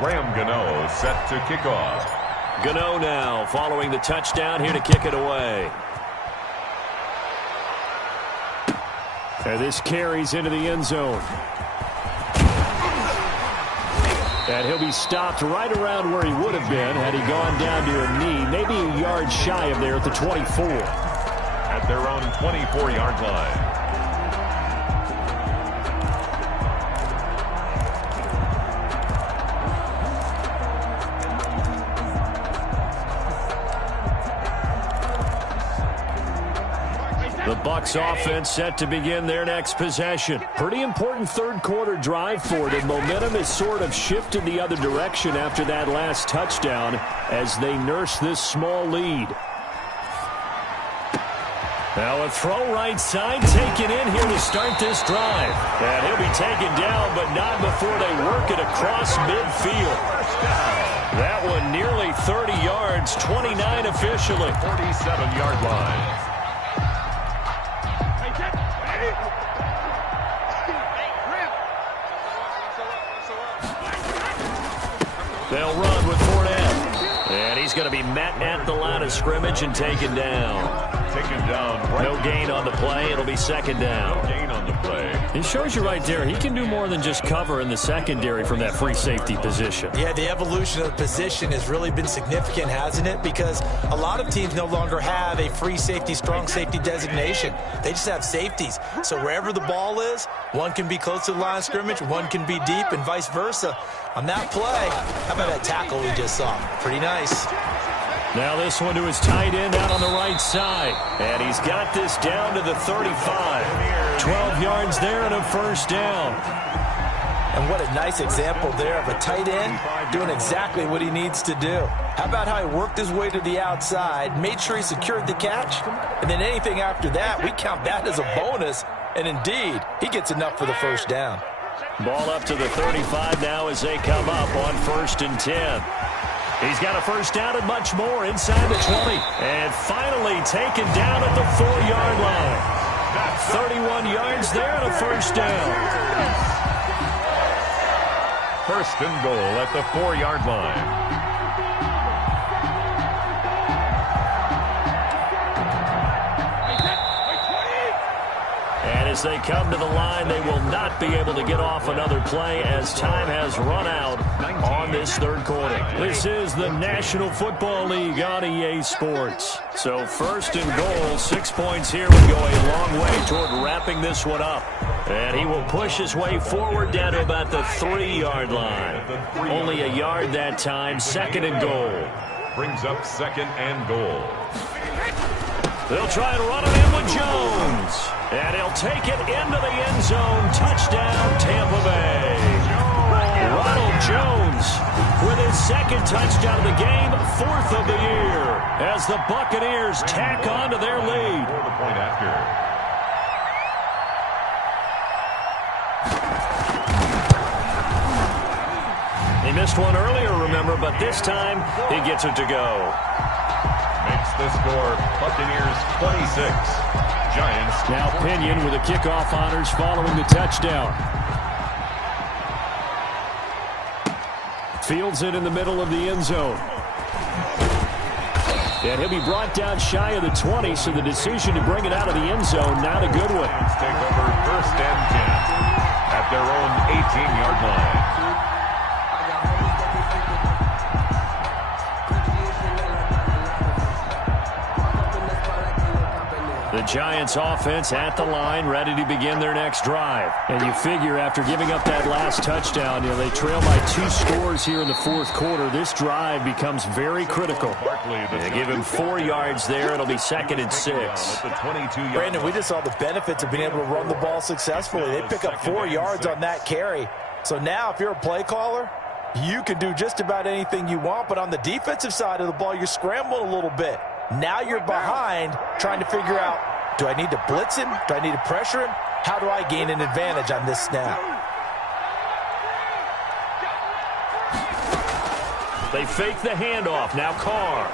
Graham Gano set to kick off. Gano now following the touchdown here to kick it away. And this carries into the end zone. And he'll be stopped right around where he would have been had he gone down to a knee, maybe a yard shy of there at the 24. At their own 24-yard line. The Bucs offense set to begin their next possession. Pretty important third-quarter drive for them. Momentum has sort of shifted the other direction after that last touchdown as they nurse this small lead. Now a throw right side taken in here to start this drive. And he'll be taken down, but not before they work it across midfield. That one nearly 30 yards, 29 officially. 47-yard line. They'll run with Fournette. And he's going to be met at the line of scrimmage and taken down. Taken down. Right. No gain on the play. It'll be second down. No gain on the play. It shows you right there, he can do more than just cover in the secondary from that free safety position. Yeah, the evolution of the position has really been significant, hasn't it? Because a lot of teams no longer have a free safety, strong safety designation. They just have safeties. So wherever the ball is, one can be close to the line of scrimmage, one can be deep, and vice versa. On that play, how about that tackle we just saw? Pretty nice. Now this one to his tight end out on the right side. And he's got this down to the 35. 12 yards there and a first down. And what a nice example there of a tight end doing exactly what he needs to do. How about how he worked his way to the outside, made sure he secured the catch, and then anything after that, we count that as a bonus. And indeed, he gets enough for the first down. Ball up to the 35 now as they come up on 1st and 10. He's got a first down and much more inside the 20. And finally taken down at the 4-yard line. 31 yards there and a first down. First and goal at the 4-yard line. they come to the line, they will not be able to get off another play as time has run out on this third quarter. This is the National Football League on EA Sports. So first and goal, 6 points here would go a long way toward wrapping this one up. And he will push his way forward down to about the 3-yard line. Only a yard that time, second and goal. Brings up second and goal. They'll try and run it in with Jones. And he'll take it into the end zone. Touchdown, Tampa Bay. Ronald Jones with his second touchdown of the game, 4th of the year, as the Buccaneers tack on to their lead. For the point after. He missed one earlier, remember, but this time he gets it to go. Makes the score Buccaneers 26. Giants. Now Pinion with the kickoff honors following the touchdown. Fields it in the middle of the end zone. And he'll be brought down shy of the 20, so the decision to bring it out of the end zone, not a good one. Giants take over first and 10 at their own 18-yard line. The Giants offense at the line, ready to begin their next drive. And you figure after giving up that last touchdown, they trail by 2 scores here in the fourth quarter. This drive becomes very critical. They give him 4 yards there. It'll be second and 6. Brandon, we just saw the benefits of being able to run the ball successfully. They pick up 4 yards on that carry. So now if you're a play caller, you can do just about anything you want. But on the defensive side of the ball, you're scrambling a little bit. Now you're behind trying to figure out, do I need to blitz him? Do I need to pressure him? How do I gain an advantage on this snap? They fake the handoff. Now Carr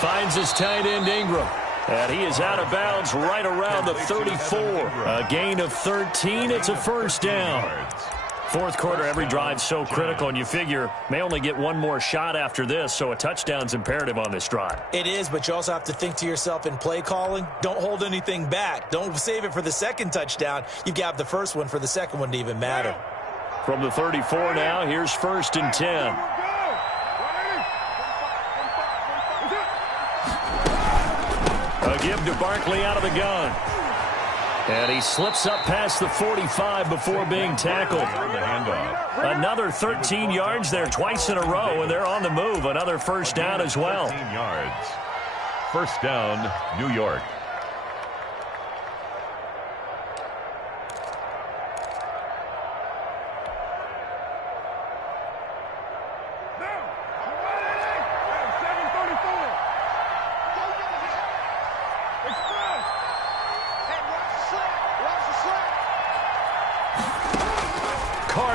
finds his tight end Ingram. And he is out of bounds right around the 34. A gain of 13. It's a first down. Fourth quarter, every drive so critical, and you figure may only get one more shot after this, so a touchdown's imperative on this drive. It is, but you also have to think to yourself in play calling, don't hold anything back. Don't save it for the second touchdown. You've got the first one for the second one to even matter. From the 34 now, here's first and 10. A give to Barkley out of the gun. And he slips up past the 45 before being tackled. Another 13 yards there twice in a row, and they're on the move. Another first down as well. 13 yards. First down, New York.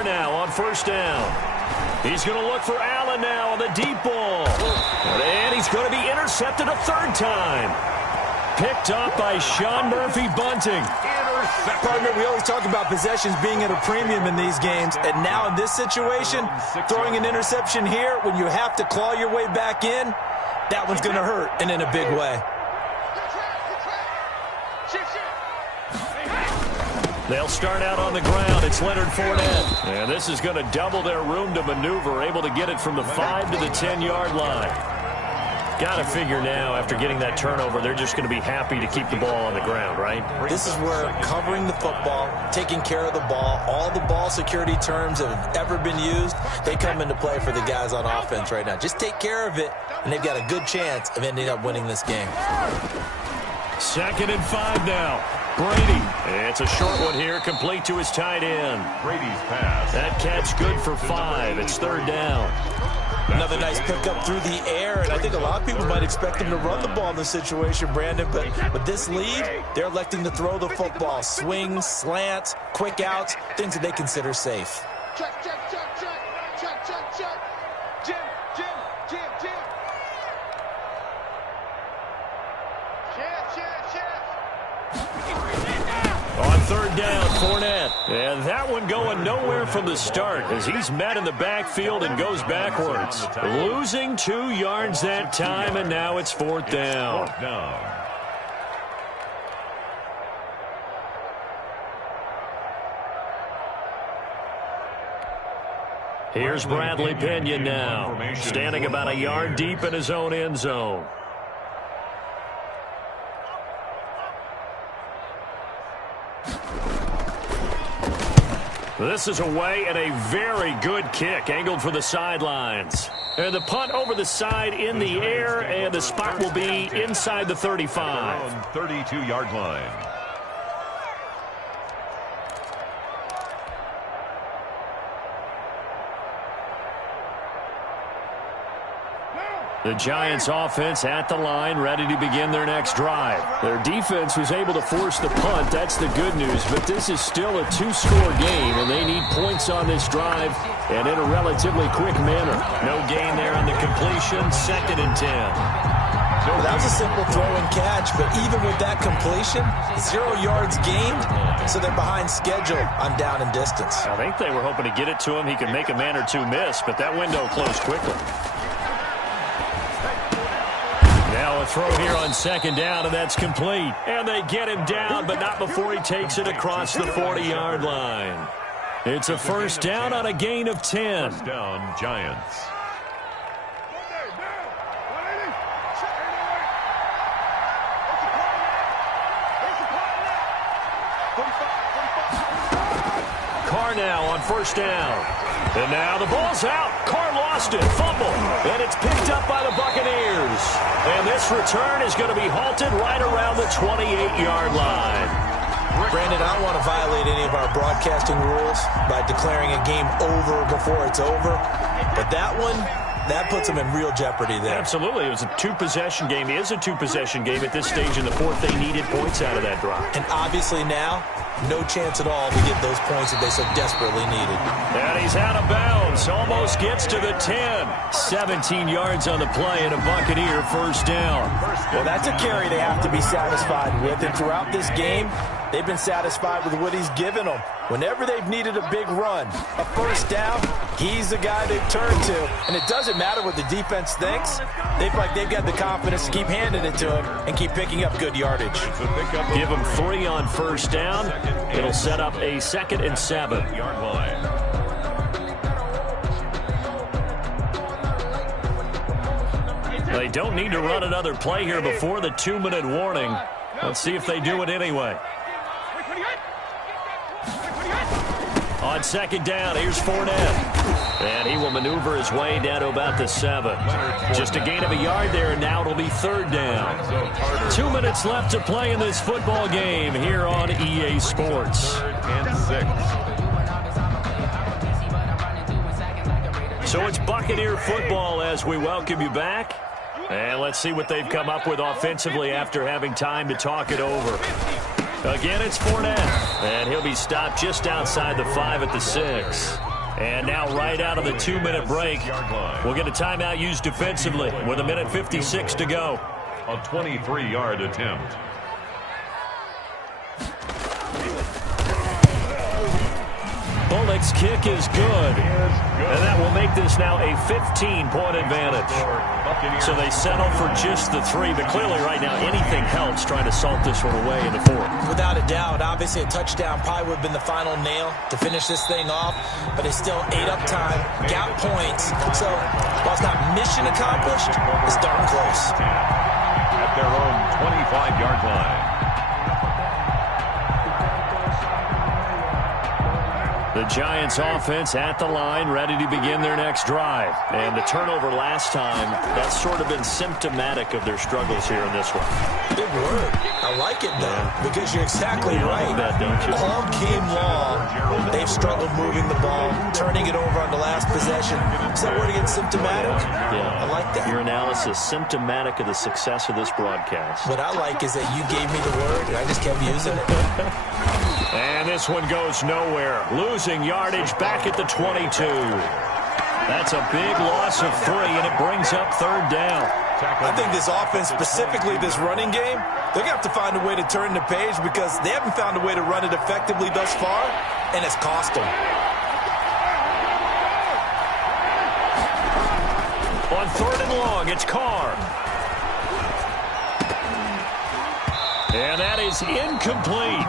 Now on first down. He's going to look for Allen now on the deep ball. And he's going to be intercepted a third time. Picked up by Sean Murphy Bunting. Partner, we always talk about possessions being at a premium in these games. And now in this situation, throwing an interception here when you have to claw your way back in, that one's going to hurt, and in a big way. They'll start out on the ground. It's Leonard Fournette. And this is going to double their room to maneuver, able to get it from the 5 to the 10-yard line. Got to figure now, after getting that turnover, they're just going to be happy to keep the ball on the ground, right? This is where covering the football, taking care of the ball, all the ball security terms that have ever been used, they come into play for the guys on offense right now. Just take care of it, and they've got a good chance of ending up winning this game. Second and 5 now. Brady. It's a short one here, complete to his tight end. Brady's pass. That catch good for 5. It's third down. Another nice pickup through the air, and I think a lot of people might expect them to run the ball in this situation, Brandon, but with this lead, they're electing to throw the football. Swings, slants, quick outs, things that they consider safe. Check. Jim. On third down, Fournette. And that one going nowhere from the start as he's met in the backfield and goes backwards. Losing 2 yards that time, and now it's fourth down. Here's Bradley Pinion now, standing about a yard deep in his own end zone. This is away and a very good kick, angled for the sidelines. And the punt over the side in the air, and the spot will be inside the 35. 32-yard line. The Giants offense at the line, ready to begin their next drive. Their defense was able to force the punt. That's the good news. But this is still a two-score game, and they need points on this drive and in a relatively quick manner. No gain there on the completion. 2nd and 10. Well, that was a simple throw and catch, but even with that completion, 0 yards gained, so they're behind schedule on down and distance. I think they were hoping to get it to him. He could make a man or two miss, but that window closed quickly. Now a throw here on 2nd down, and that's complete. And they get him down, but not before he takes it across the 40-yard line. It's a 1st down on a gain of 10. 1st down, Giants. Carr now on 1st down. And now the ball's out. Carr lost it. Fumble. And it's picked up by the Buccaneers. And this return is going to be halted right around the 28-yard line. Brandon, I don't want to violate any of our broadcasting rules by declaring a game over before it's over. But that one, that puts them in real jeopardy there. Absolutely. It was a two-possession game. It is a two-possession game at this stage in the 4th. They needed points out of that drive. And obviously now, no chance at all to get those points that they so desperately needed. And he's out of bounds. Almost gets to the 10. 17 yards on the play and a Buccaneer 1st down. Well, that's a carry they have to be satisfied with. And throughout this game, they've been satisfied with what he's given them. Whenever they've needed a big run, a 1st down, he's the guy they've turned to. And it doesn't matter what the defense thinks. They feel like they've got the confidence to keep handing it to him and keep picking up good yardage. Give him 3 on 1st down. It'll set up a 2nd and 7. Yard line. They don't need to run another play here before the 2-minute warning. Let's see if they do it anyway. On 2nd down, here's Fournette. And he will maneuver his way down to about the 7. Just a gain of a yard there, and now it'll be 3rd down. 2 minutes left to play in this football game here on EA Sports. 3rd and 6. So it's Buccaneer football as we welcome you back. And let's see what they've come up with offensively after having time to talk it over. Again, it's Fournette. And he'll be stopped just outside the 5 at the 6. And now right out of the 2-minute break, we'll get a timeout used defensively with 1:56 to go. A 23-yard attempt. Bullock's kick is good. And that will make this now a 15-point advantage. So they settle for just the 3. But clearly right now anything helps trying to salt this one away in the 4th. Without a doubt, obviously a touchdown probably would have been the final nail to finish this thing off. But it's still 8 up time, got points. So while it's not mission accomplished, it's darn close. At their own 25-yard line. The Giants offense at the line, ready to begin their next drive. And the turnover last time, that's sort of been symptomatic of their struggles here in this one. Big word. I like it, though, because you're exactly right. That, don't you? All game long, they've struggled moving the ball, turning it over on the last possession. Is that word again, symptomatic? Yeah. I like that. Your analysis, symptomatic of the success of this broadcast. What I like is that you gave me the word, and I just kept using it. And this one goes nowhere. Losing yardage back at the 22. That's a big loss of 3, and it brings up 3rd down. I think this offense, specifically this running game, they're going to have to find a way to turn the page because they haven't found a way to run it effectively thus far, and it's cost them. On 3rd and long, it's Carr. And that is incomplete.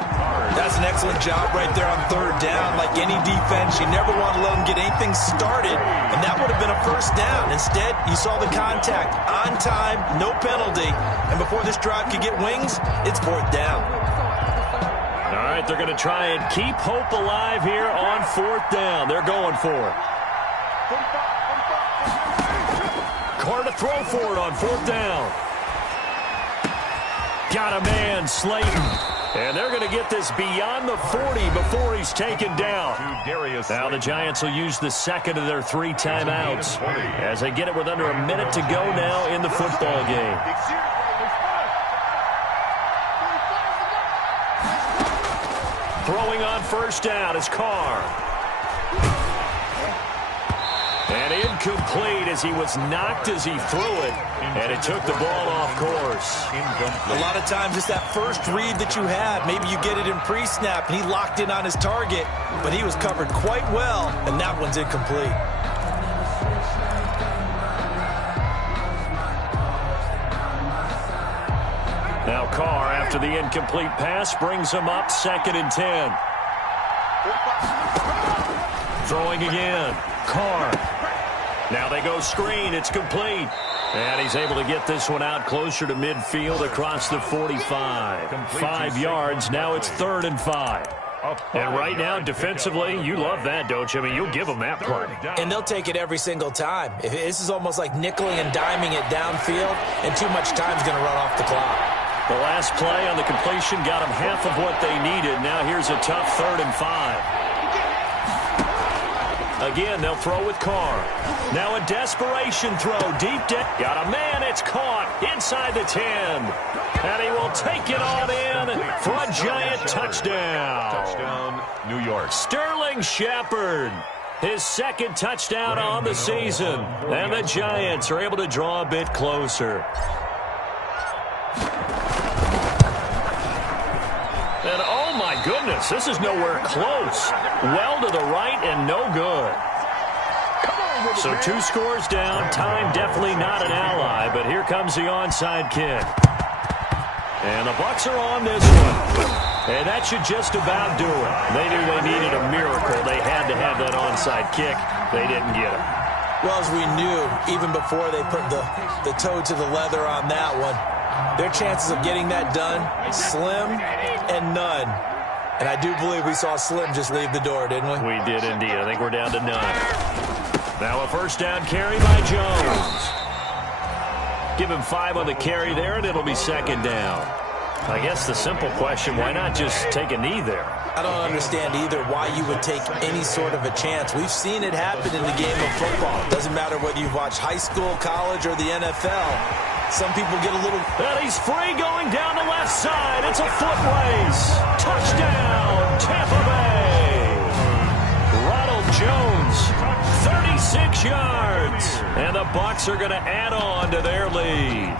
That's an excellent job right there on third down. Like any defense, you never want to let them get anything started, and that would have been a first down. Instead, you saw the contact on time, no penalty, and before this drive could get wings, it's fourth down. All right, they're going to try and keep hope alive here on fourth down. They're going for it. Carr to throw for it on fourth down. Got a man, Slayton. And they're going to get this beyond the 40 before he's taken down. Now the Giants will use the second of their 3 timeouts as they get it with under a minute to go now in the football game. Throwing on first down is Carr. And incomplete as he was knocked as he threw it. And it took the ball off course. A lot of times it's that first read that you have. Maybe you get it in pre-snap and he locked in on his target, but he was covered quite well, and that one's incomplete. Now Carr, after the incomplete pass, brings him up 2nd and 10. Throwing again. Carr. Now they go screen. It's complete. And he's able to get this one out closer to midfield across the 45. 5 yards. Now it's 3rd and 5. And right now, defensively, you love that, don't you? I mean, you'll give them that play. And they'll take it every single time. This is almost like nickeling and diming it downfield, and too much time's going to run off the clock. The last play on the completion got them half of what they needed. Now here's a tough 3rd and 5. Again, they'll throw with Carr. Now a desperation throw. Deep down. Got a man. It's caught inside the 10. And he will take it on in for a Giant touchdown. Touchdown, New York. Sterling Shepard. His 2nd touchdown on the season. And the Giants are able to draw a bit closer. And oh my goodness, this is nowhere close. Well to the right and no good. So 2 scores down. Time definitely not an ally, but here comes the onside kick. And the Bucs are on this one. And that should just about do it. They knew they needed a miracle. They had to have that onside kick. They didn't get it. Well, as we knew, even before they put the toe to the leather on that one, their chances of getting that done, slim and none. And I do believe we saw Slim just leave the door, didn't we? We did indeed. I think we're down to none. Now a first down carry by Jones. Give him 5 on the carry there, and it'll be 2nd down. I guess the simple question, why not just take a knee there? I don't understand either why you would take any sort of a chance. We've seen it happen in the game of football. It doesn't matter whether you've watched high school, college, or the NFL. Some people get a little... And he's free going down the left side. It's a foot race. Touchdown, Tampa Bay. Ronald Jones, 36 yards. And the Bucs are going to add on to their lead.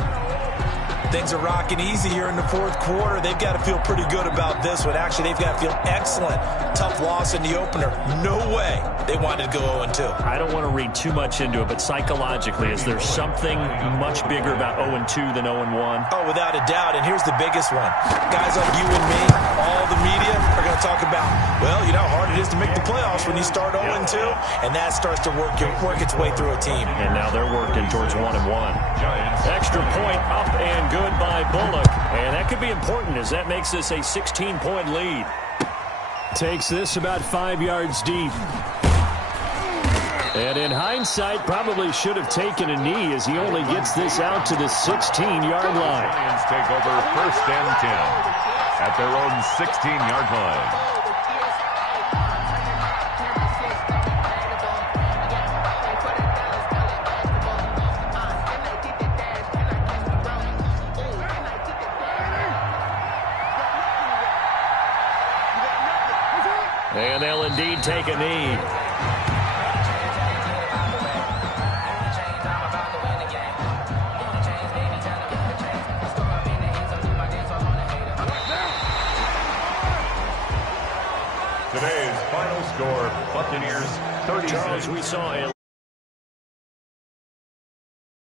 Things are rocking easy here in the 4th quarter. They've got to feel pretty good about this one. Actually, they've got to feel excellent. Tough loss in the opener. No way they wanted to go 0-2. I don't want to read too much into it, but psychologically, is there something much bigger about 0-2 than 0-1? Oh, without a doubt. And here's the biggest one. Guys like you and me, all the media are going to talk about, well, you know how hard it is to make the playoffs when you start 0-2. And that starts to work its way through a team. And now they're working towards 1-1. Extra point up and good by Bullock, and that could be important as that makes this a 16-point lead. Takes this about 5 yards deep. And in hindsight, probably should have taken a knee as he only gets this out to the 16-yard line. Lions take over 1st and 10 at their own 16-yard line. And they'll indeed take a knee. Today's final score, Buccaneers 36. Charles, we saw a